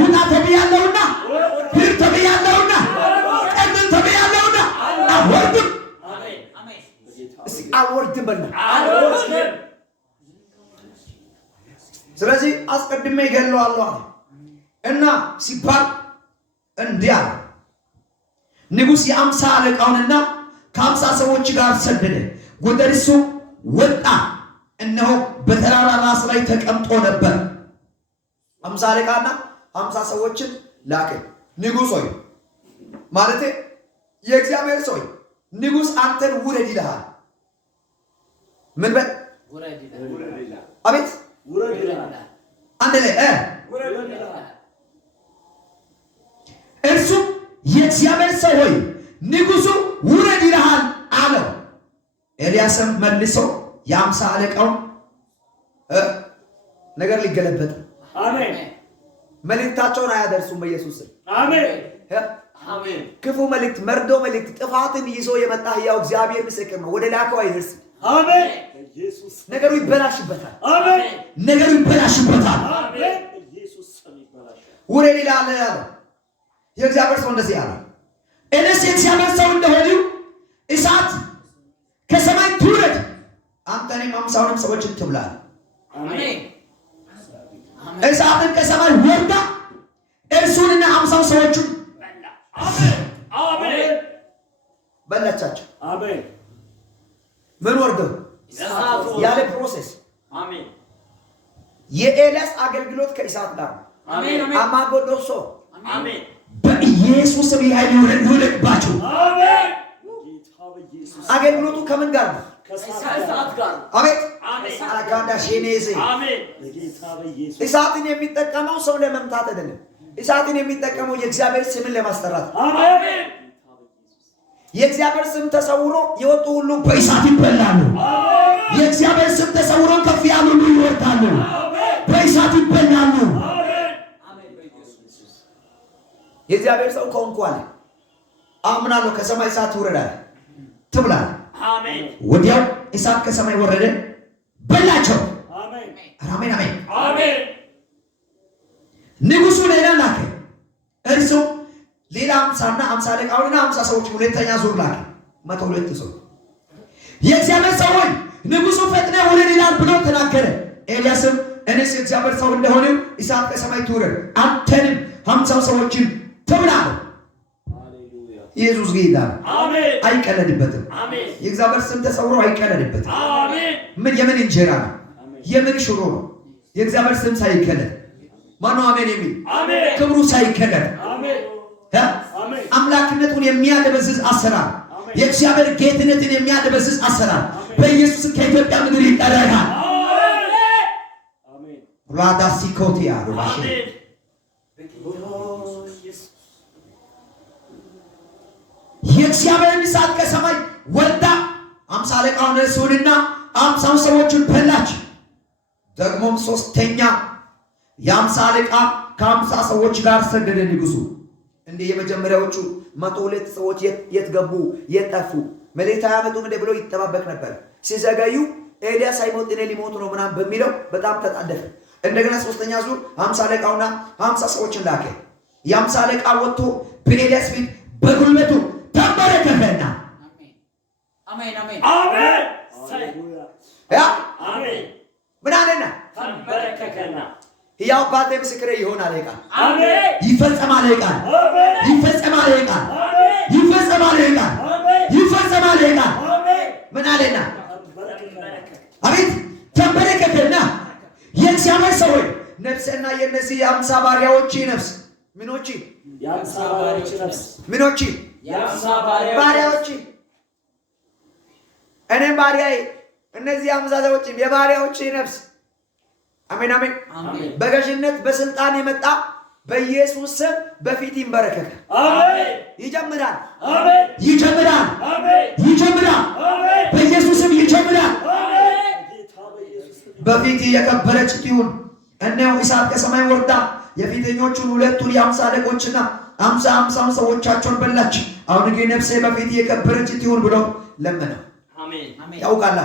ውጣ ተብያለሁና ሂድ ተብያለሁና ቀጥል ተብያለሁና አልወርድም። እስኪ አልወርድም በልና ስለዚህ አስቀድሜ ይገለዋለሁ እና ሲባል እንዲህ አለ። ንጉሥ የ50 አለቃውንና ከ50 ሰዎች ጋር ሰደደ። ወደ እርሱ ወጣ፣ እነሆ በተራራ ራስ ላይ ተቀምጦ ነበር። 50 አለቃና 50 ሰዎችን ላከ። ንጉሥ ሆይ ማለቴ የእግዚአብሔር ሰው ንጉሥ አንተን ውረድ ይልሃል። ምን በል አቤት ውረድ ይልሃል። አንድ ላይ እርሱ የእግዚአብሔር ሰው ሆይ ንጉሡ ውረድ ይልሃል አለው። ኤልያስም መልሶ የ50 አለቃው ነገር ሊገለበጥ አሜን መልእክታቸውን አያደርሱም በኢየሱስ ስም አሜን አሜን። ክፉ መልእክት፣ መርዶ መልእክት፣ ጥፋትን ይዞ የመጣ ሕያው እግዚአብሔር ምስክር ነው። ወደ ላከው አይደርስም። አሜን። ነገሩ ይበላሽበታል። አሜን። ነገሩ ይበላሽበታል። አሜን። ኢየሱስ ስም ይበላሽ። ውረድ ይልሃል አለው። የእግዚአብሔር ሰው እንደዚህ አለ፣ እኔስ የእግዚአብሔር ሰው እንደሆነ እሳት ከሰማይ ትውረድ፣ አንተንም 50 ሰዎችን ትብላ። አሜን። እሳትን ከሰማይ ወርዳ እርሱንና 50 ሰዎችን በላ። አሜን። በላቻቸው። አሜን። ምን ወርደው ያለ ፕሮሴስ። አሜን። የኤልያስ አገልግሎት ከእሳት ጋር አሜን። አማጎዶሶ አሜን። በኢየሱስ ስም ኃይል ይውረድባችሁ። አሜን። አገልግሎቱ ከምን ጋር ነው? ከእሳት ጋር። አሜን። አጋዳ ሼኔዜ አሜን። እሳትን የሚጠቀመው ሰው ለመምታት አይደለም። እሳትን የሚጠቀመው የእግዚአብሔር ስምን ለማስጠራት። አሜን። የእግዚአብሔር ስም ተሰውሮ የወጡ ሁሉ በእሳት ይበላሉ። የእግዚአብሔር ስም ተሰውሮ ከፍ ያሉ ሁሉ ይወርዳሉ፣ በእሳት ይበላሉ። የእግዚአብሔር ሰው ከሆንኩ አለ አምናለሁ፣ ከሰማይ እሳት ትውረዳለህ ትብላለህ። አሜን። ወዲያው እሳት ከሰማይ ወረደ፣ በላቸው። አሜን አሜን አሜን። ንጉሡ ሌላ ላከ። እርሱ ሌላ 50 እና 50 አለቃውንና 50 ሰዎች ሁለተኛ ዙር ላከ። 102 ሰው። የእግዚአብሔር ሰው ሆይ ንጉሡ ፈጥነህ ውረድ ይላል ብሎ ተናገረ። ኤልያስም እኔስ የእግዚአብሔር ሰው እንደሆነ እሳት ከሰማይ ትውረድ፣ አንተንም 50 ሰዎችን ትብላ። ኢየሱስ ጌታ ነው። አሜን። አይቀለድበትም። አሜን። የእግዚአብሔር ስም ተሰውሮ አይቀለድበትም። አሜን። ምን የምን እንጀራ ነው? የምን ሽሮ ነው? የእግዚአብሔር ስም ሳይቀለድ ማነው አሜን የሚል? አሜን። ክብሩ ሳይቀለድ አሜን። አምላክነቱን የሚያደበዝዝ አሰራር፣ የእግዚአብሔር ጌትነትን የሚያደበዝዝ አሰራር በኢየሱስ ከኢትዮጵያ ምድር ይጠረጋል። አሜን። ራዳሲኮቲያ ሩባሽ የእግዚአብሔር እሳት ከሰማይ ወርዳ 50 አለቃውን እርሱንና 50 ሰዎችን በላች። ደግሞም ሶስተኛ የ50 አለቃ ከ50 ሰዎች ጋር ሰደደ ንጉሡ። እንደ የመጀመሪያዎቹ 102 ሰዎች የት ገቡ? የት ጠፉ? መልእክት አያመጡም እንደ ብሎ ይጠባበቅ ነበር። ሲዘገዩ ኤልያስ አይሞት እኔ ሊሞት ነው ምናምን በሚለው በጣም ተጣደፈ። እንደገና ሶስተኛ ዙር 50 አለቃውና 50 ሰዎችን ላከ። የ50 አለቃ ወጥቶ በኤልያስ ፊት በጉልበቱ ተንበረከከና አሜን አሜን አሜን ያ አሜን ምን አለና ተንበረከከና ያው አባቴ ምስክሬ ይሆናል ይቃል አሜን ይፈጸማል ይቃል አሜን ይፈጸማል ይቃል አሜን ይፈጸማል ይቃል አሜን ይፈጸማል ይቃል አሜን ምን አለና ተንበረከከ አቤት ተንበረከከና የእግዚአብሔር ሰዎች ነፍስና የነዚህ የ50 ባሪያዎች ነፍስ ምኖች የአምሳ ባሪያዎች ነፍስ ምኖች የአምሳ ባሪያዎች እኔም ባሪያዬ እነዚህ 50 ሰዎች የባሪያዎች ነፍስ አሜን አሜን አሜን በገዥነት በስልጣን የመጣ በኢየሱስ ስም በፊት ይንበረከክ። አሜን ይጀምራል አሜን ይጀምራል አሜን ይጀምራል አሜን በኢየሱስ ስም ይጀምራል። አሜን ጌታ በኢየሱስ ስም በፊት የከበረች ትሁን። እነሆ እሳት ከሰማይ ወርዳ የፊተኞቹን ሁለቱን የ50 አለቆችና 50 ሰዎቻቸውን በላች። አሁን ግን ነፍሴ በፊት የከበረች ትሁን ብሎ ለመነ። አሜን አሜን ያውቃላ።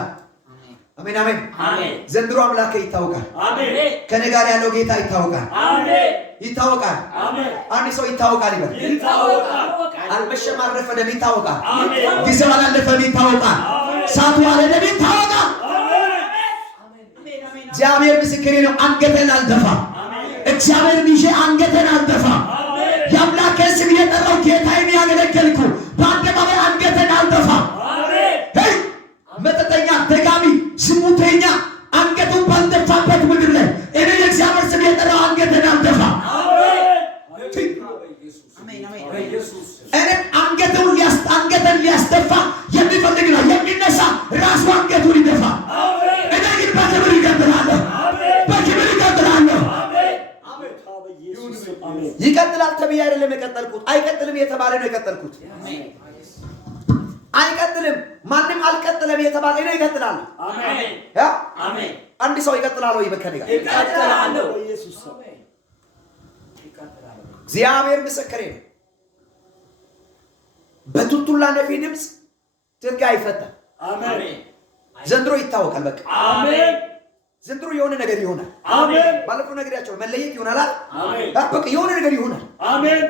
አሜን አሜን አሜን አሜን ዘንድሮ አምላክ ይታወቃል። አሜን ከኔ ጋር ያለው ጌታ ይታወቃል። አሜን ይታወቃል። አሜን አንድ ሰው ይታወቃል ይበል። ይታወቃል አልመሸም አልረፈደም ይታወቃል። አሜን ጊዜው አላለፈም ይታወቃል። ሰዓቱ አልሄደም ይታወቃል። እግዚአብሔር ምስክሬ ነው። አንገቴን አልደፋም። እግዚአብሔር ይዤ አንገቴን አልደፋም። የአምላኬን ስም የጠራው ጌታዬን ያገለገልኩ በአደባባይ አንገቴን አልደፋም። ሄይ መጠጠኛ፣ ደጋሚ፣ ዝሙተኛ አንገቱን ባልደፋበት ምድር ላይ እኔ የእግዚአብሔር ስም የጠራው አንገቴን አልደፋም። አሜን አሜን እኔ አንገትን ሊያስደፋ የሚፈልግ ነው የሚነሳ ራሱ አንገቱን ይደፋ። እኔ ግን በክብር ይቀጥላለሁ፣ በክብር ይቀጥላለሁ። ይቀጥላል ተብዬ አይደለም የቀጠልኩት። አይቀጥልም የተባለ ነው የቀጠልኩት። አይቀጥልም ማንም አልቀጥለም የተባለ ነው ይቀጥላል። አሜን ያ አሜን አንድ ሰው ይቀጥላል ወይ በከኔ ጋር ይቀጥላል በኢየሱስ ስም እግዚአብሔር ምስክሬ ነው። በቱልቱላ ነፊ ድምፅ ትርጋ አይፈታም። አሜን ዘንድሮ ይታወቃል። በቃ አሜን ዘንድሮ የሆነ ነገር ይሆናል። አሜን ባለፈው ነገራቸው መለየት ይሆናል። አሜን በቃ የሆነ ነገር ይሆናል። አሜን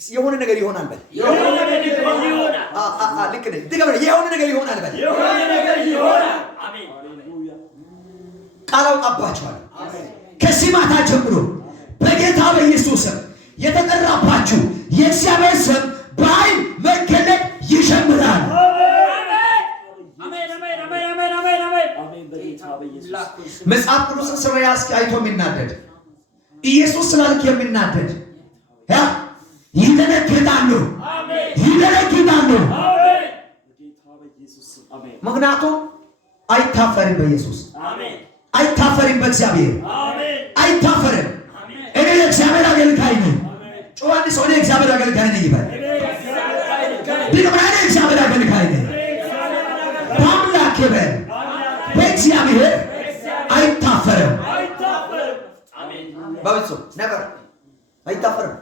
የሆነ ነገር ይሆናል በል። የሆነ ነገር ይሆናል ልክ ነህ። ድገም ነው። የሆነ ነገር ይሆናል በል። የሆነ ነገር ይሆናል። አሜን ቃል አውጣባችኋል። ከዚህ ማታ ጀምሮ በጌታ በኢየሱስ ስም የተጠራባችሁ የእግዚአብሔር ስም በኃይል መገለጥ ይጀምራል። መጽሐፍ ቅዱስን ስለ ያስኪ አይቶ የሚናደድ ኢየሱስ ስላልክ የሚናደድ ይደነግጣሉ፣ ይደነግጣሉ። ምክንያቱም አይታፈርም፣ በኢየሱስ አይታፈርም፣ በእግዚአብሔር አይታፈርም። እኔ የእግዚአብሔር አገልጋይ ነኝ። ጮህ ሰው እኔ የእግዚአብሔር አገልጋይ ነኝ ይበል። ድግም እኔ የእግዚአብሔር አገልጋይ ነኝ። በአምላክ በል በእግዚአብሔር አይታፈርም። በብፁ ነበር አይታፈርም።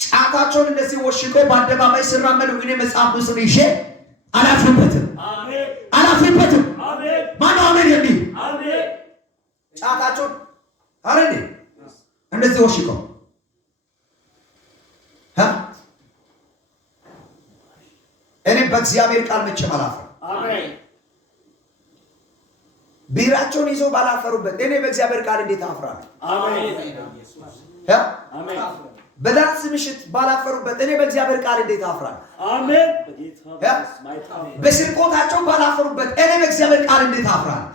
ጫታቸውን እንደዚህ ወሽቆ በአደባባይ ሲራመዱ እኔ መጽሐፍ ቅዱስን ይዤ አላፍርበትም፣ አላፍርበትም። ማነው አሜን የሚል? ጫታቸውን አረ እንደዚህ ወሽቆ እኔ በእግዚአብሔር ቃል መቼም አላፍርም። ቢራቸውን ይዘው ባላፈሩበት እኔ በእግዚአብሔር ቃል እንዴት አፍራለሁ? በዳንስ ምሽት ባላፈሩበት እኔ በእግዚአብሔር ቃል እንዴት አፍራለሁ? በስርቆታቸው ባላፈሩበት እኔ በእግዚአብሔር ቃል እንዴት አፍራለሁ?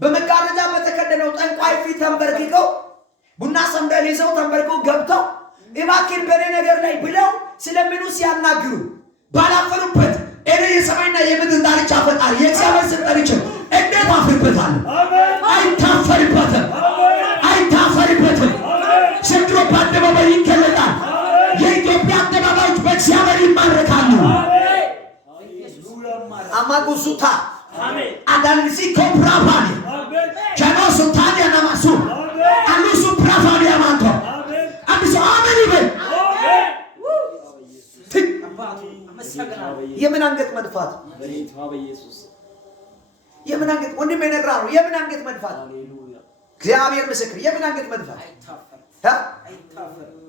በመጋረጃ በተከደነው ጠንቋይ ፊት ተንበርክከው ቡና ሰንበል ይዘው ተንበርክከው ገብተው እባክህን በኔ ነገር ላይ ብለው ስለምኑ ሲያናግሩ ባላፈሩበት እኔ የሰማይና የምድር ዳርቻ ፈጣሪ የእግዚአብሔር ስም ጠርቼ እንዴት አፍርበታለሁ? አይታፈርበትም፣ አይታፈርበትም። ዘንድሮ በአደባባይ ይገለጣል። የኢትዮጵያ አደባባዮች በእግዚአብሔር ይማረካሉ። አማጉሱታ አዳንሲ ኮፕራፋኒ ቻኖሱ ታዲያ ናማሱ አሉሱ ፕራፋኒ አማንቶ አዲሱ አሜን ይበል። የምን አንገት መድፋት? የምን አንገት ወንድሜ ነግራሩ? የምን አንገት መድፋት? እግዚአብሔር ምስክር፣ የምን አንገት መድፋት?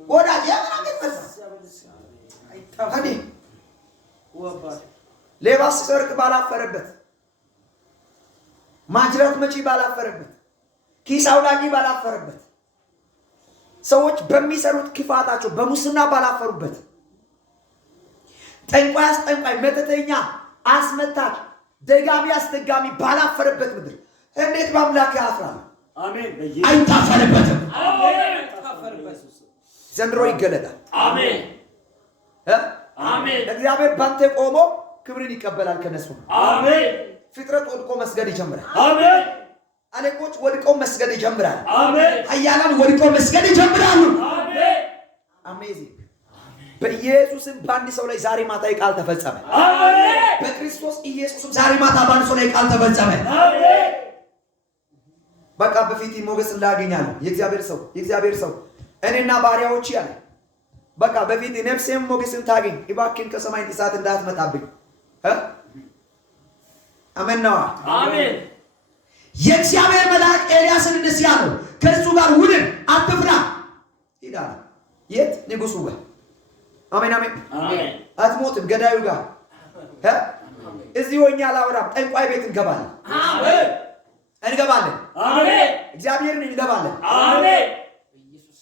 ወዳጅ የምን አንገት መድፋት? ሌባ ሲሰርቅ ባላፈረበት፣ ማጅራት መቺ ባላፈረበት፣ ኪስ አውላቂ ባላፈረበት፣ ሰዎች በሚሰሩት ክፋታቸው በሙስና ባላፈሩበት፣ ጠንቋይ አስጠንቋይ፣ መተተኛ አስመታች፣ ደጋሚ አስደጋሚ ባላፈረበት ምድር እንዴት በአምላክ ያፍራል? አሜን። አይታፈርበትም። ዘንድሮ ይገለጣል። አሜን አሜን። እግዚአብሔር ባንተ ቆሞ ክብርን ይቀበላል ከነሱ። አሜን። ፍጥረት ወድቆ መስገድ ይጀምራል። አሜን። አለቆች ወድቀው መስገድ ይጀምራል። አሜን። ኃያላን ወድቀው መስገድ ይጀምራሉ። አሜን። አሜዚንግ። በኢየሱስም በአንድ ሰው ላይ ዛሬ ማታ ቃል ተፈጸመ። አሜን። በክርስቶስ ኢየሱስም ዛሬ ማታ በአንድ ሰው ላይ ቃል ተፈጸመ። አሜን። በቃ በፊት ሞገስ እንዳገኛለሁ። የእግዚአብሔር ሰው እኔና ባሪያዎች ያለ በቃ በፊት ነፍሴም ሞገስን ታገኝ። እባክህን ከሰማይ እሳት እንዳትመጣብኝ። አሜን ነው። አሜን። የእግዚአብሔር መልአክ ኤልያስን እንደዚህ ያለው ከእሱ ጋር ውልን፣ አትፍራ ይላል። የት? ንጉሱ ጋር። አሜን አሜን አሜን። አትሞትም፣ ገዳዩ ጋር። እዚህ ሆኜ አላወራም። ጠንቋይ ቤት እንገባለን። አሜን። እንገባለን። አሜን። እግዚአብሔርን እንገባለን። አሜን።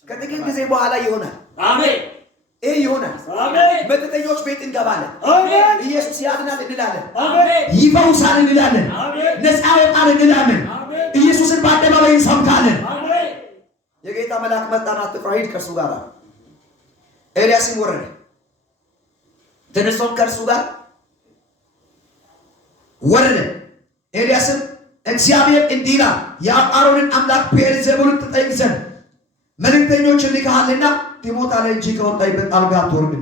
ከጥቂት ጊዜ በኋላ ይሆናል። አሜን። ይህ ይሆናል። አሜን። መተተኞች ቤት እንገባለን። አሜን። ኢየሱስ ያድናል እንላለን። አሜን። ይፈውሳል እንላለን። አሜን። ነፃ ያወጣል እንላለን። አሜን። ኢየሱስን በአደባባይ እንሰብካለን። አሜን። የጌታ መልአክ መጣና አትፍራ፣ ሂድ ከእርሱ ጋር። ኤልያስም ወረደ፣ ተነስቶም ከእርሱ ጋር ወረደ። ኤልያስም እግዚአብሔር እንዲህ ይላል፣ የአቃሮንን አምላክ ብዔልዜቡልን ትጠይቅ ዘንድ መልእክተኞችን ልከሃልና ትሞታለህ እንጂ ከወጣህበት አልጋ አትወርድም።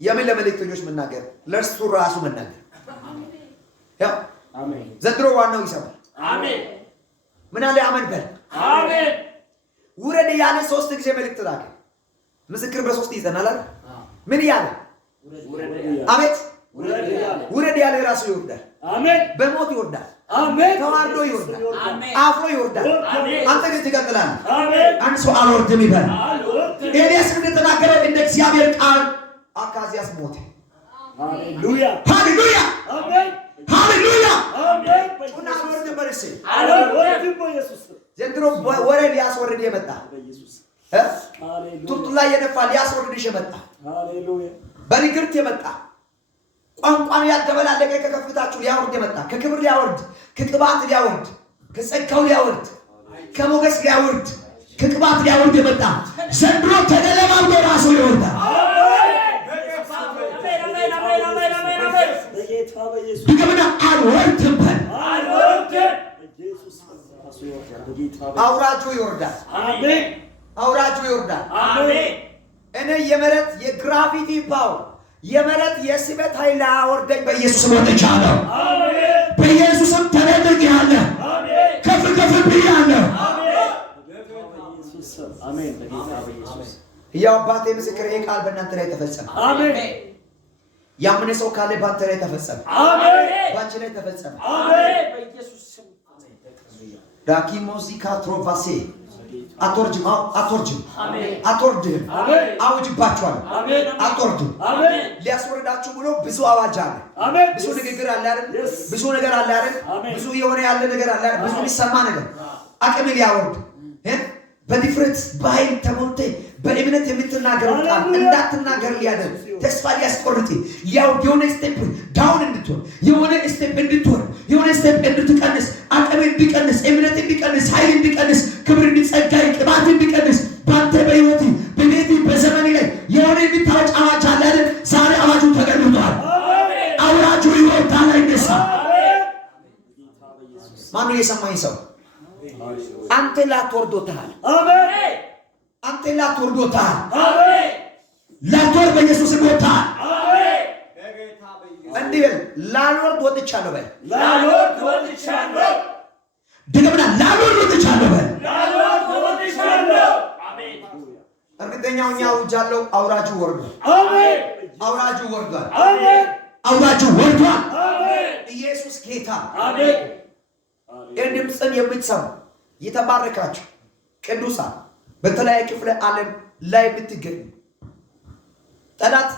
የምን ለመልእክተኞች መናገር? ለእርሱ ራሱ መናገር። ያው አሜን። ዘንድሮ ዋናው ይሰማል። አሜን። ምን አለ? አሜን በል። አሜን። ውረድ ያለ 3 ጊዜ መልእክት ላከ። ምስክር በ3 ይዘናል። ምን ያለ? አቤት። ውረድ ያለ ራሱ ይወርዳል። አሜን። በሞት ይወርዳል። አሜን። ተዋርዶ ይወርዳል። አሜን። አፍሮ ይወርዳል። አሜን። አንተ ግን ትቀጥላለህ። አሜን። አንድ ሰው አልወርድም ይበል። ኤልያስ እንደተናገረው እንደ እግዚአብሔር ቃል አካዚያስ ሞተ። ሃሌሉያ ሃሌሉያ አሜን ሃሌሉያ አሜን። ቁና አልወርድም በርሲ አልወርድም በኢየሱስ ዘንድሮ ወሬ ሊያስወርድ የመጣ በኢየሱስ ቱቱ ላይ የነፋ ሊያስወርድሽ የመጣ ሃሌሉያ በንግርት የመጣ ቋንቋን ያደበላለቀ ከከፍታችሁ ሊያወርድ የመጣ ከክብር ሊያወርድ ከቅባት ሊያወርድ ከጸጋው ሊያወርድ ከሞገስ ሊያወርድ ከቅባት ሊያወርድ የመጣ ዘንድሮ ተገለባብጦ ራሱ ይወርዳል። ድገምና አልወርድም በል። አውራጁ ይወርዳል። አሜን። አውራጁ ይወርዳል። አሜን። እኔ የመሬት የግራቪቲ ፓወር የመሬት የስበት ኃይል አወርደኝ በኢየሱስም ወጥቻለሁ። አሜን። በኢየሱስም ተነጥቄአለሁ። አሜን። ከፍ ከፍ ብያለሁ። አሜን። አሜን። በጌታ በኢየሱስ ያው አባቴ ምስክር፣ ይሄ ቃል በእናንተ ላይ ተፈጸመ። አሜን። ያመነ ሰው ካለ ባንተ ላይ ተፈጸመ። አሜን። ባንቺ ላይ ተፈጸመ። አሜን። በኢየሱስ ስም ዳኪሞዚካ ትሮቫሴ አቶርጅም አውጅባችኋል። አቶርጅም ሊያስወርዳችሁ ብሎ ብዙ አዋጅ አለ። ብዙ ንግግር አለ አይደል? ብዙ ነገር አለ አይደል? ብዙ የሆነ ያለ ነገር አለ አይደል? ብዙ የሚሰማ ነገር አቅም ሊያወርድ በዲፍረት በኃይል ተሞልተ በእምነት የምትናገረው ቃል እንዳትናገር ሊያደርግ ተስፋ ሊያስቆርጥ የሆነ ስቴፕ ዳውን እንድትሆን የሆነ ስቴፕ እንድትሆን የሆነ ስቴፕ እንድትቀንስ አቅም እንዲቀንስ እምነት እንዲቀንስ ኃይል እንዲቀንስ ክብር እንዲጸጋይ ቅባት ማነው የሰማኝ ሰው? አንተ ላትወርዶታል። አሜን። አንተ ላትወርዶታል። አሜን። ላትወርድ በኢየሱስ ስም ወጥተሃል። አሜን። እንዲህ በል፣ ላልወርድ ወጥቻለሁ በል። ላልወርድ ወጥቻለሁ። ድገምና ላልወርድ ወጥቻለሁ በል። ላልወርድ ወጥቻለሁ። አሜን። እርግጠኛው እኛ አውጃለሁ። አውራጁ ወርዷል። አሜን። አውራጁ ወርዷል። አሜን። አውራጁ ወርዷል። አሜን። ኢየሱስ ጌታ። አሜን። ይህን ድምፅን የምትሰሙ የተባረካችሁ ቅዱሳን በተለያየ ክፍለ ዓለም ላይ የምትገኙ ጠላት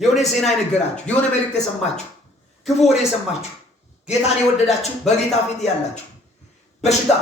የሆነ ዜና የነገራችሁ፣ የሆነ መልእክት የሰማችሁ፣ ክፉ ወሬ የሰማችሁ፣ ጌታን የወደዳችሁ፣ በጌታ ፊት ያላችሁ በሽታ፣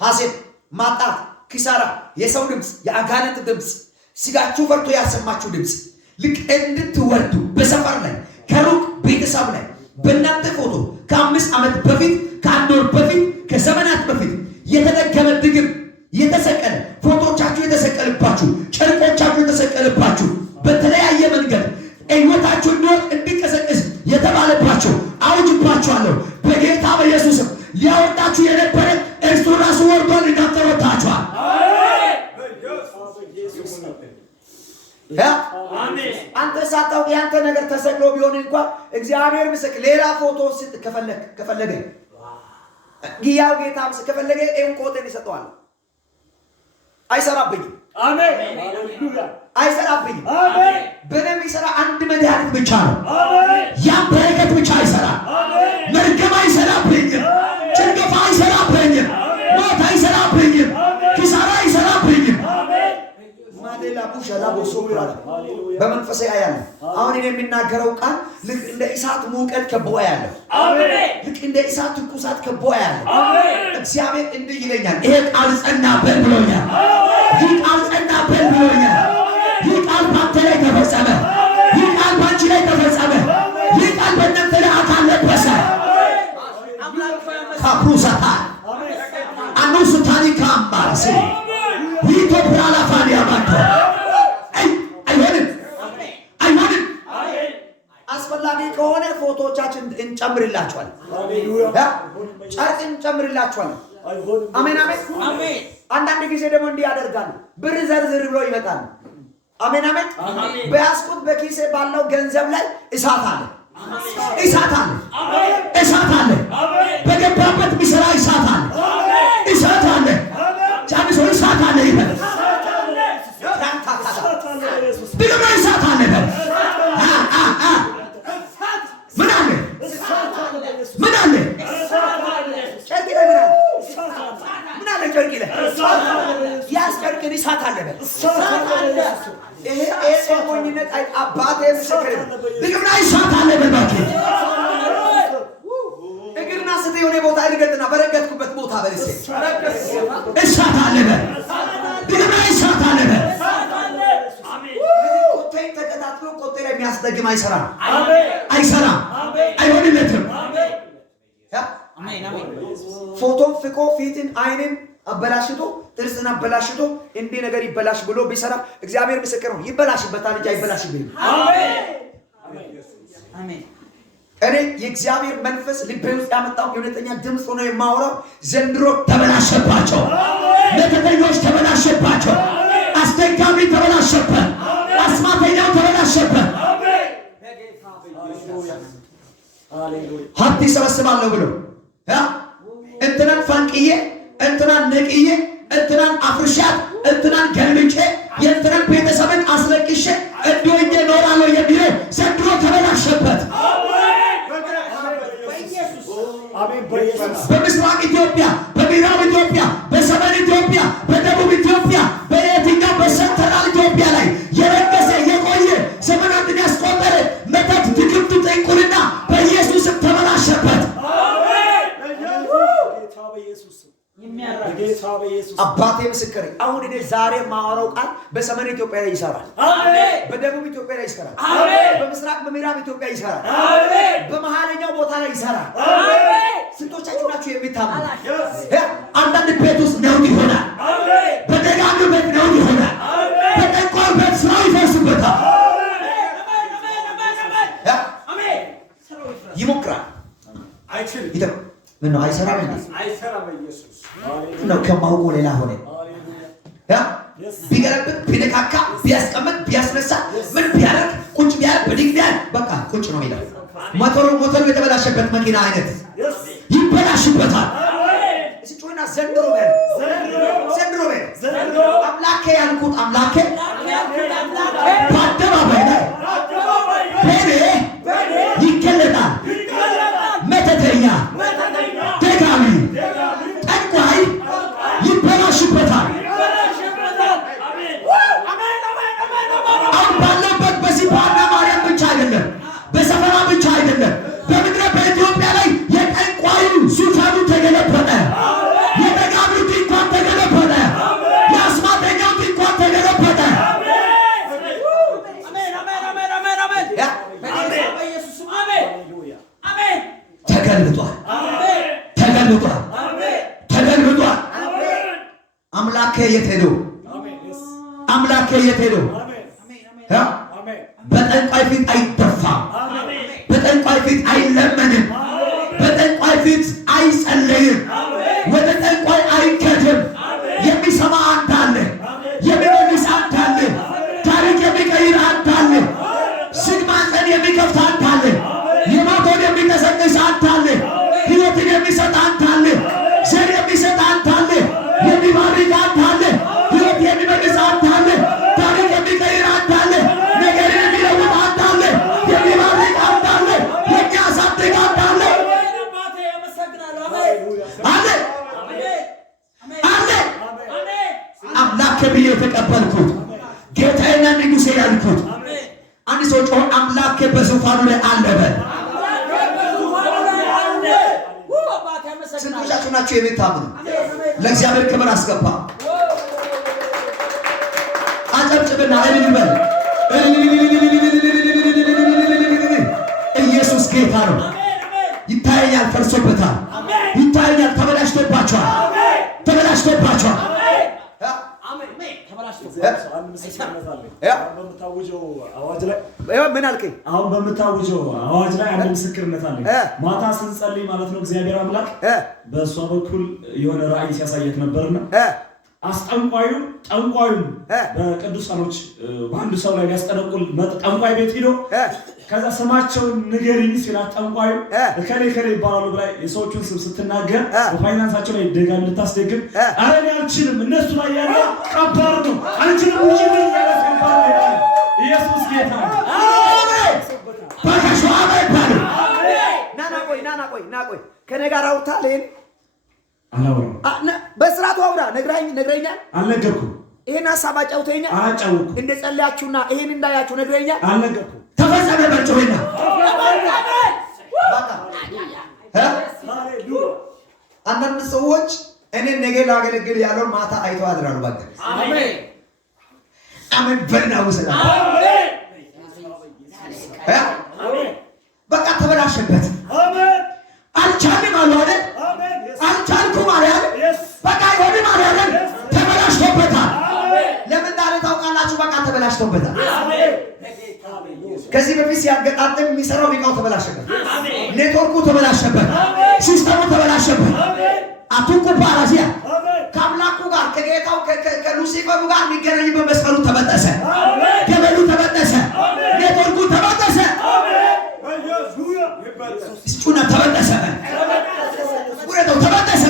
ሐዘን፣ ማጣት፣ ኪሳራ፣ የሰው ድምፅ፣ የአጋንንት ድምፅ፣ ስጋችሁ ፈርቶ ያሰማችሁ ድምፅ ልክ እንድትወርዱ በሰፈር ላይ ከሩቅ ቤተሰብ ላይ በእናንተ ፎቶ ከ5 ዓመት በፊት ከ1 ወር በፊት ከዘመናት በፊት የተደገመ ድግም የተሰቀለ ፎቶቻችሁ የተሰቀለባችሁ ጨርቆቻችሁ የተሰቀለባችሁ በተለያየ መንገድ ሕይወታችሁ እንዲወጥ እንዲቀሰቅስ የተባለባቸው አውጅባችኋለሁ በጌታ በኢየሱስም። ሊያወጣችሁ የነበረ እርሱ ራሱ ወርዷል። እናንተ ወጥታችኋል። አንተ ሳታውቅ ያንተ ነገር ተሰቅሎ ቢሆን እንኳን እግዚአብሔር ምስክር ሌላ ፎቶ ስጥ ከፈለገ ግያው ጌታ ምስክር ከፈለገ ኤንኮቴን ይሰጠዋል። አይሰራብኝም። አሜን። ሃሌሉያ። አይሰራብኝም። አሜን። በእኔ የሚሰራ አንድ መድኃኒት ብቻ ነው። አሜን። ያም በረከት ብቻ አይሰራ። አሜን። መርገም አይሰራብኝም። ጭንገፋ አይሰራብኝም። ሞት አይሰራብኝም። ኪሳራ አይሰራብኝም። አሜን። ማሌላ ቡሻላ ቦሶፕራ በመንፈሴ አያለሁ። አሁን እኔ የሚናገረው ቃል ልክ እንደ እሳት ሙቀት ከቦ ያለው፣ አሜን። ልክ እንደ እሳት ትኩሳት ከቦ ያለው አሜን። እግዚአብሔር እንዲህ ይለኛል። ይሄ ቃል ጸና በል ብሎኛል። ይህ ቃል ጸና በል ብሎኛል። ይህ ቃል ባንተ ላይ ተፈጸመ። ይህ ቃል ባንቺ ላይ ተፈጸመ። ይህ ቃል በእናንተ ላይ አካል ለበሰ። ካፕሩሳታ አኑስታኒ ካምባሲ ይቶፕራ ላፋኒ አባቶ አይሆንም፣ አይሆንም። አስፈላጊ ከሆነ ፎቶቻችን እንጨምርላችኋለን። ጨርቅ እንጨምርላችኋለን። አሜን አሜን አሜን። አንዳንድ ጊዜ ደግሞ እንዲህ ያደርጋሉ። ብር ዘርዝር ብሎ ይመጣሉ። አሜን አሜን። አሜን። በያዝኩት በኪሴ ባለው ገንዘብ ላይ እሳት አለ፣ እሳት አለ፣ አሜን። እሳት አለ። በገባበት ሚሰራ እሳት አለ፣ እሳት አለ። ጃሚሶ እሳት አለ ይበል። ድግሞ እሳት አለ በል። ምን አለ? ምን አለ? ጨርቅ ላይ ምን አለ? ምን አለ? ጨርቅ ላይ ያስ ጨርቅን እሳት አለ በል። ይሄ ሞኝነት አባቴ ምስክር ነው። ድግሞ እሳት አለ በል። እባክህ እግርና ስተ የሆነ ቦታ እርገጥና በረገጥኩበት ቦታ በልሴ እሳት አለ በል። ድግሞ እሳት አለ በል። ቆጤ ተቀጣጥሎ ቆጤ ላይ የሚያስደግም አይሰራም፣ አይሰራም፣ አይሆንለትም። አሜን አሜን። ፎቶን ፍቆ ፊትን አይንን አበላሽቶ ጥርስን አበላሽቶ እንዲህ ነገር ይበላሽ ብሎ ቢሰራ እግዚአብሔር ምስክር ነው፣ ይበላሽበታል እንጂ አይበላሽብኝም። አሜን። እኔ የእግዚአብሔር መንፈስ ልቤ ውስጥ ያመጣው የእውነተኛ ድምፅ ሆኖ የማወራው ዘንድሮ ተበላሸባቸው፣ መተተኞች ተበላሸባቸው፣ አስደጋሚ ተበላሸበት፣ አስማተኛው ተበላሸበት። ሀብት ይሰበስባለሁ ብሎ እንትናን ፋንቅዬ እንትናን ነቅዬ እንትናን አፍርሻት እንትናን ገልብጬ የእንትናን ቤተሰብን አስለቅሼ እንዲሆኜ እኖራለሁ የሚለው ዘንድሮ ተበላሸበት። በምስራቅ ኢትዮጵያ፣ በምዕራብ ኢትዮጵያ፣ በሰሜን ኢትዮጵያ፣ በደቡብ ኢትዮጵያ፣ በየትኛው በሰንትራል ኢትዮጵያ ላይ የረገሰ የቆየ ዘመናትን ያስቆጠረ መተት፣ ድግምት፣ ጥንቁልና በኢየሱስም ተበላሸበት። አባቴ ምስክር፣ አሁን እኔ ዛሬ ማወራው ቃል በሰሜን ኢትዮጵያ ላይ ይሰራል፣ በደቡብ ኢትዮጵያ ላይ ይሰራል፣ በምስራቅ በምዕራብ ኢትዮጵያ ይሰራል፣ በመሃለኛው ቦታ ላይ ይሰራል። ስንቶቻችሁ ናችሁ የሚታመኑ? አንዳንድ ቤት ውስጥ ነውጥ ይሆናል፣ በደጋሚ ቤት ነውጥ ይሆናል፣ በጠንቋይ ቤት ስራው ይፈርስበታል። ይሞክራል። ምን ነው አይሰራም እንዴ? አይሰራም ኢየሱስ ነው ከማውቁ ሌላ ሆነ ያ ቢገለብጥ ቢነካካ ቢያስቀምጥ ቢያስነሳ ምን ቢያደርግ ቁጭ ቢያደርግ በድግ ቢያደርግ በቃ ቁጭ ነው የሚለው። ሞተሩ የተበላሸበት መኪና አይነት ይበላሽበታል። እሱና ዘንድሮ አምላኬ ያልኩት አምላኬ በአደባባይ ላይ በእኔ ይገለጣል። መተተኛ ደጋሚ ጠንቋይ ይበላሽበታል። አሁን ባለበት በዚህ በዋና ማርያም ብቻ አይደለም፣ በሰፈራ ብቻ አይደለም፣ በምድረ በኢትዮጵያ ላይ የጠንቋዩ ዙፋኑ ተገለበጠ። የደጋሚው ድንኳን ተገለበጠ። የአስማተኛው ድንኳን ተገለበጠ። ተገልብጧል። አምላኬ የት ሄዶ? አምላኬ የት ሄዶ? በጠንቋይ ፊት አይደፋም። በጠንቋይ ፊት አይለመንም። በጠንቋይ ፊት አይጸለይም። ወደ ጠንቋይ አይከድም። የሚሰማ አንድ አለ። የሚመልስ አንድ አለ። ታሪክ የሚቀይር አንድ አለ። ዝግማን የሚከፍት አንድ አለ። የሞተውን የሚቀሰቅስ አንድ አለ። ሕይወትን የሚሰጥ አንድ አለ። ዘር የሚሰጥ አንድ አለ። የሚባርክ አንድ አለ። ሕይወት የሚመልስ አንድ አለ። ታሪክ የሚቀይር አንድ አለ። ነገርን የሚለውጥ አንድ አለ። የሚባርክ አንድ አለ። የሚያሳድግ አንድ አለ። አለ አምላክ ብዬ የተቀበልኩት ጌታዬና ንጉሴ ያልኩት አንድ ሰው ጮኸ አምላክ በዙፋኑ ላይ አለ በል። ስንቶቻችሁ ናችሁ የምታምኑ? ለእግዚአብሔር ክብር አስገባ። አጨብጭብና እልል በል። ኢየሱስ ጌታ ነው። ይታየኛል፣ ፈርሶበታል። ይታየኛል፣ ተበላሽቶባቸዋል። ተበላሽቶባቸዋል። ምን አልከኝ? አሁን በምታውጀው አዋጅ ላይ አንድ ምስክርነት አለኝ። ማታ ስንጸልይ ማለት ነው እግዚአብሔር አምላክ በእሷ በኩል የሆነ ራእይ ሲያሳየት ነበርና አስጠንቋዩም ጠንቋዩም በቅዱሳኖች በአንድ ሰው ላይ ሊያስጠነቁል ጠንቋይ ቤት ሂዶ ከዛ ስማቸውን ንገሪኝ ሲላት ጠንቋዩ እከሌ እከሌ ይባላሉ ብላ የሰዎቹን ስም ስትናገር በፋይናንሳቸው ላይ ደጋሚ ልታስደግም ኧረ እኔ አልችልም፣ እነሱ ላይ ያለ ከባድ ነው፣ አልችልም ውጪ ምን ያለስ ከባድ ነው። ኢየሱስ ጌታ ነው። አሜን። ባካሽዋ ባይባል ናና ቆይ ከኔ ጋር አውርታል። ይሄን አላወራም። በስርዓቱ አውራ። ነግረኛል። አልነገርኩም። ይሄን ሐሳብ አጫውተኛል። አላጫወኩም። እንደ ጸልያችሁና ይሄን እንዳያችሁ ነግረኛል። አልነገርኩም። ተፈጸመ በጮህና አንዳንድ ሰዎች እኔን ነገ ላገለግል ያለውን ማታ አይተው አድራሉ። በቃ አሜን አሜን በእናትህ ሰላም በቃ ተበላሸበት። አልቻልም አሉ አይደል? አልቻልኩም አለ አይደል? በቃ ይሆንም አለ አይደል? ተበላሽቶበታል። ለምን እንዳለ ታውቃላችሁ? በቃ ተበላሽቶበታል። ከዚህ በፊት ሲያገጣጥም የሚሰራው እቃው ተበላሸበት። ኔትወርኩ ተበላሸበት። ሲስተሙ ተበላሸበት። አቱኩ ፓራሲያ ከአምላኩ ጋር ከጌታው ከሉሲፈሩ ጋር የሚገናኝበት መስመሩ ተበጠሰ። ገመዱ ተበጠሰ። ኔትወርኩ ተበጠሰ። ስጩና ተበጠሰ። ጉረተው ተበጠሰ።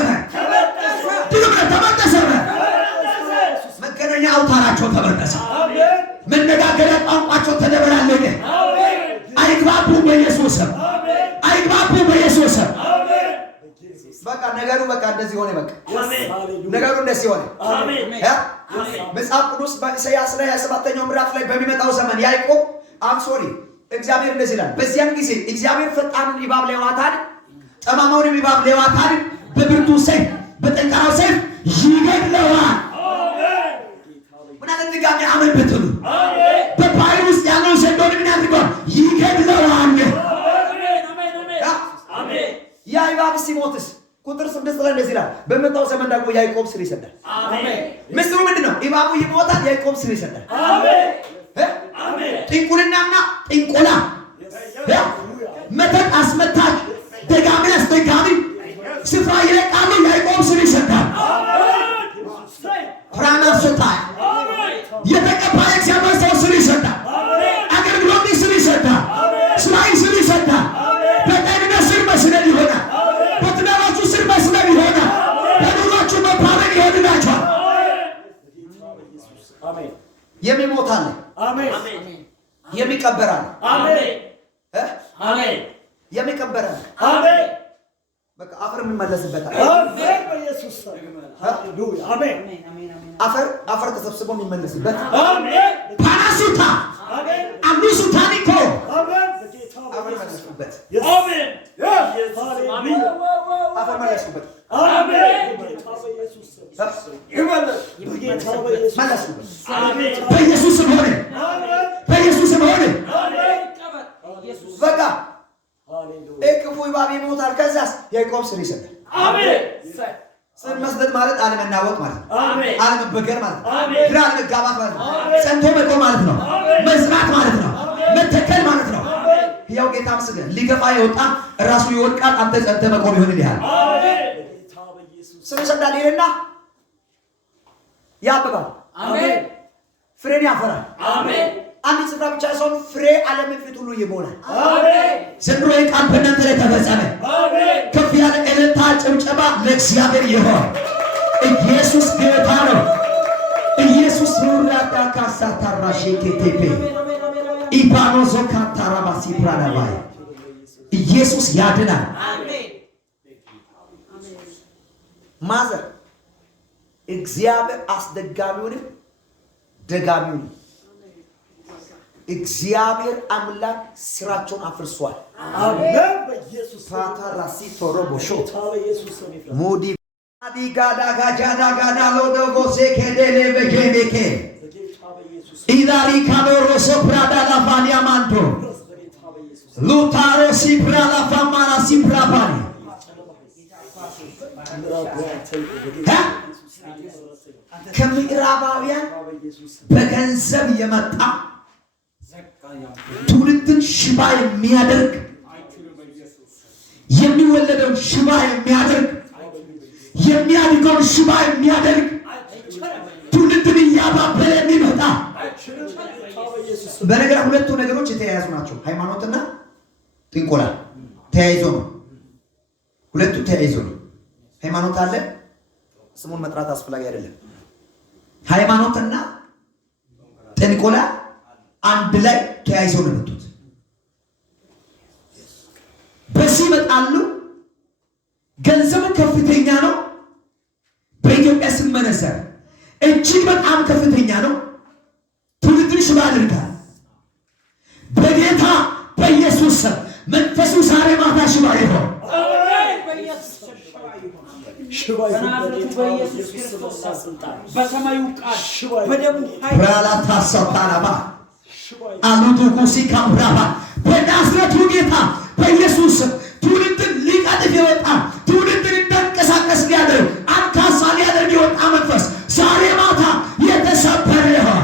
ድግምነ ተበጠሰ። መገናኛ አውታራቸው ተበጠሰ። መነጋገሪያ ቋንቋቸው ተደበላለቀ። አይግባቡ በኢየሱስ ስም። አይግባቡ በኢየሱስ ስም። በቃ ነገሩ በቃ እንደዚህ ሆነ። በቃ ነገሩ እንደዚህ ሆነ። መጽሐፍ ቅዱስ በኢሳይያስ ላይ 27ኛው ምዕራፍ ላይ በሚመጣው ዘመን ያዕቆብ እግዚአብሔር እንደዚህ ይላል። በዚያን ጊዜ እግዚአብሔር ፈጣኑን እባብ ሌዋታን ጠማማውን እባብ ሌዋታን በብርቱ ሰይፍ በጠንካራው ሰይፍ ይገድለዋል። ምን አይነት ድጋሚ አመን ብትሉ በባህር ውስጥ ያለው ዘንዶን ምን ያድርገዋል? ይገድለዋል። ያ እባብ ሲሞትስ ቁጥር 6 ላይ እንደዚህ ይላል። በመጣው ዘመን ደግሞ ያዕቆብ ስር ይሰዳል። ምስሉ ምንድነው? እባቡ ይሞታል፣ ያዕቆብ ስር ይሰዳል። ጥንቁልናና ጥንቆላ መተት አስመታች፣ ደጋሚ አስደጋሚ፣ አሜን የሚከበረ አሜን በቃ አፈር የሚመለስበት አሜን በኢየሱስ ሃሌሉያ አሜን አፈር ተሰብስቦ የሚመለስበት አሜን ፓራሱታ አሜን አምሱታኒኮ አሜን አፈር መለስኩበት አሜን አሜን አፈር መለስኩበት አሜን መለስኩበት አሜን በኢየሱስ ስም ሆነ በኢየሱስ ስም ሆነ በቃ ክፉ እባብ ይሞታል። ከዛስ ያዕቆብ ስር ይሰጣል። አሜን ስር መስጠት ማለት አለመናወጥ ማለት ነው። አሜን አለመበገር ማለት ነው። አሜን ግራ አለመጋባት ማለት ነው። አሜን ጸንቶ መቆም ማለት ነው። መዝራት ማለት ነው። መተከል ማለት ነው። ያው ጌታ ምስገን ሊገፋ የወጣ ራሱ ይወድቃል። አንተ ጸንተ መቆም ይሆንልሃል። አሜን ስር ይሰጣል ይልና ያብባል። አሜን ፍሬን ያፈራል። አሜን አንድ ስፍራ ብቻ ሳይሆን ፍሬ ዓለምን ፊት ሁሉ ይሞላል። አሜን ዘንድሮ ቃል በእናንተ ላይ ተፈጸመ። አሜን ከፍ ያለ እልልታ ጭብጨባ ለእግዚአብሔር ይሆን። ኢየሱስ ጌታ ነው። ኢየሱስ ኑራዳ ካሳታራ ሼኬቴፔ ኢባኖዞ ካታራባሲ ፕራዳባይ ኢየሱስ ያድናል። አሜን ማዘር እግዚአብሔር አስደጋሚውንም ደጋሚውንም እግዚአብሔር አምላክ ስራቸውን አፍርሷል። አሜን በኢየሱስ ፓታራሲ ቶሮቦሾ በኢየሱስ ስም ይፍራ ሙዲ አዲጋዳ ጋጃዳ ጋዳ ሎዶጎ ሴኬዴሌ በጌቤኬ ኢዳሪ ካኖሮ ሶፕራዳ ላፋኒያ ማንቶ ሉታሮ ሲፕራ ላፋማራ ሲፕራባኒ ከምዕራባውያን በገንዘብ የመጣ ትውልድን ሽባ የሚያደርግ የሚወለደውን ሽባ የሚያደርግ የሚያድገውን ሽባ የሚያደርግ ትውልድን እያባበለ የሚመጣ በነገር ሁለቱ ነገሮች የተያያዙ ናቸው። ሃይማኖትና ጥንቆላ ተያይዞ ነው። ሁለቱ ተያይዞ ነው። ሃይማኖት አለ፣ ስሙን መጥራት አስፈላጊ አይደለም። ሃይማኖትና ጥንቆላ አንድ ላይ ተያይዘው ነው የመጡት። በዚህ ይመጣሉ። ገንዘቡ ከፍተኛ ነው። በኢትዮጵያ ሲመነዘር እጅግ በጣም ከፍተኛ ነው። ትውልድን ሽባ ያደርጋል። በጌታ በኢየሱስ ስም መንፈሱ ዛሬ ማታ ሽባ ይሆን። በሰማዩ ቃል በደሙ ራላታ ሰፓራባ አሉዱጉሲ ካምራባ በናዝሬቱ ጌታ በኢየሱስ ትውልድን ሊቀጥፍ የወጣ ትውልድን እንዳንቀሳቀስ ሊያደርግ አንካሳ ሊያደርግ የወጣ መንፈስ ዛሬ ማታ የተሰበረ ይሆን።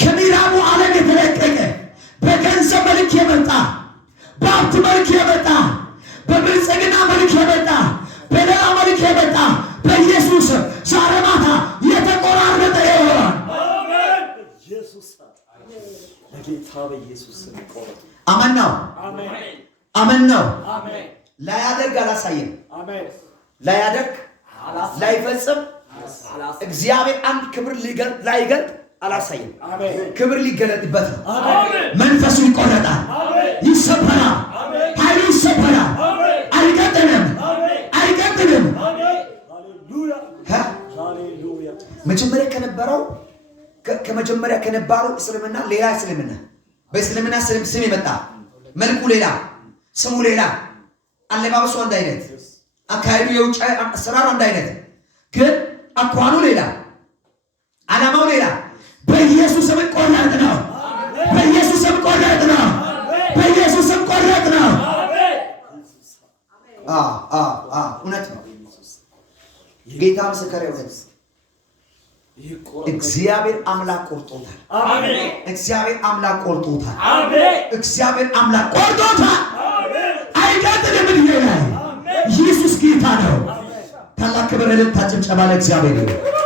ከምዕራቡ ዓለም የተለቀቀ በገንዘብ መልክ የመጣ በሀብት መልክ የመጣ በብልጽግና መልክ የመጣ በሌላ መልክ የመጣ በኢየሱስ ዛሬ ማታ የተቆራረጠ ይሆን። አመን ነው። አመን ነው። ላያደርግ አላሳየም። ላያደርግ ላይፈጽም እግዚአብሔር አንድ ክብር ላይገልጥ አላሳየም። ክብር ሊገለጥበት ነው። መንፈሱ ይቆረጣል፣ ይሰበራል፣ ኃይሉ ይሰበራል። አይቀጥልም፣ አይቀጥልም። መጀመሪያ ከነበረው ከመጀመሪያ ከነባሩ እስልምና ሌላ እስልምና በእስልምና ስም የመጣ መልኩ ሌላ ስሙ ሌላ አለባበሱ አንድ አይነት አካሄዱ የውጭ አሰራሩ አንድ አይነት ግን አኳኑ ሌላ ዓላማው ሌላ። በኢየሱስ ስም ቆረጥ ነው። በኢየሱስ ስም ቆረጥ ነው። በኢየሱስ ስም ቆረጥ ነው። እውነት ነው። ጌታ ምስክር ይሁን። እግዚአብሔር አምላክ ቆርጦታል። አሜን። እግዚአብሔር አምላክ ቆርጦታል። አሜን። እግዚአብሔር አምላክ ቆርጦታል። አይቀጥልም። ኢየሱስ ጌታ ነው። ታላቅ ክብር ለእግዚአብሔር ይሁን።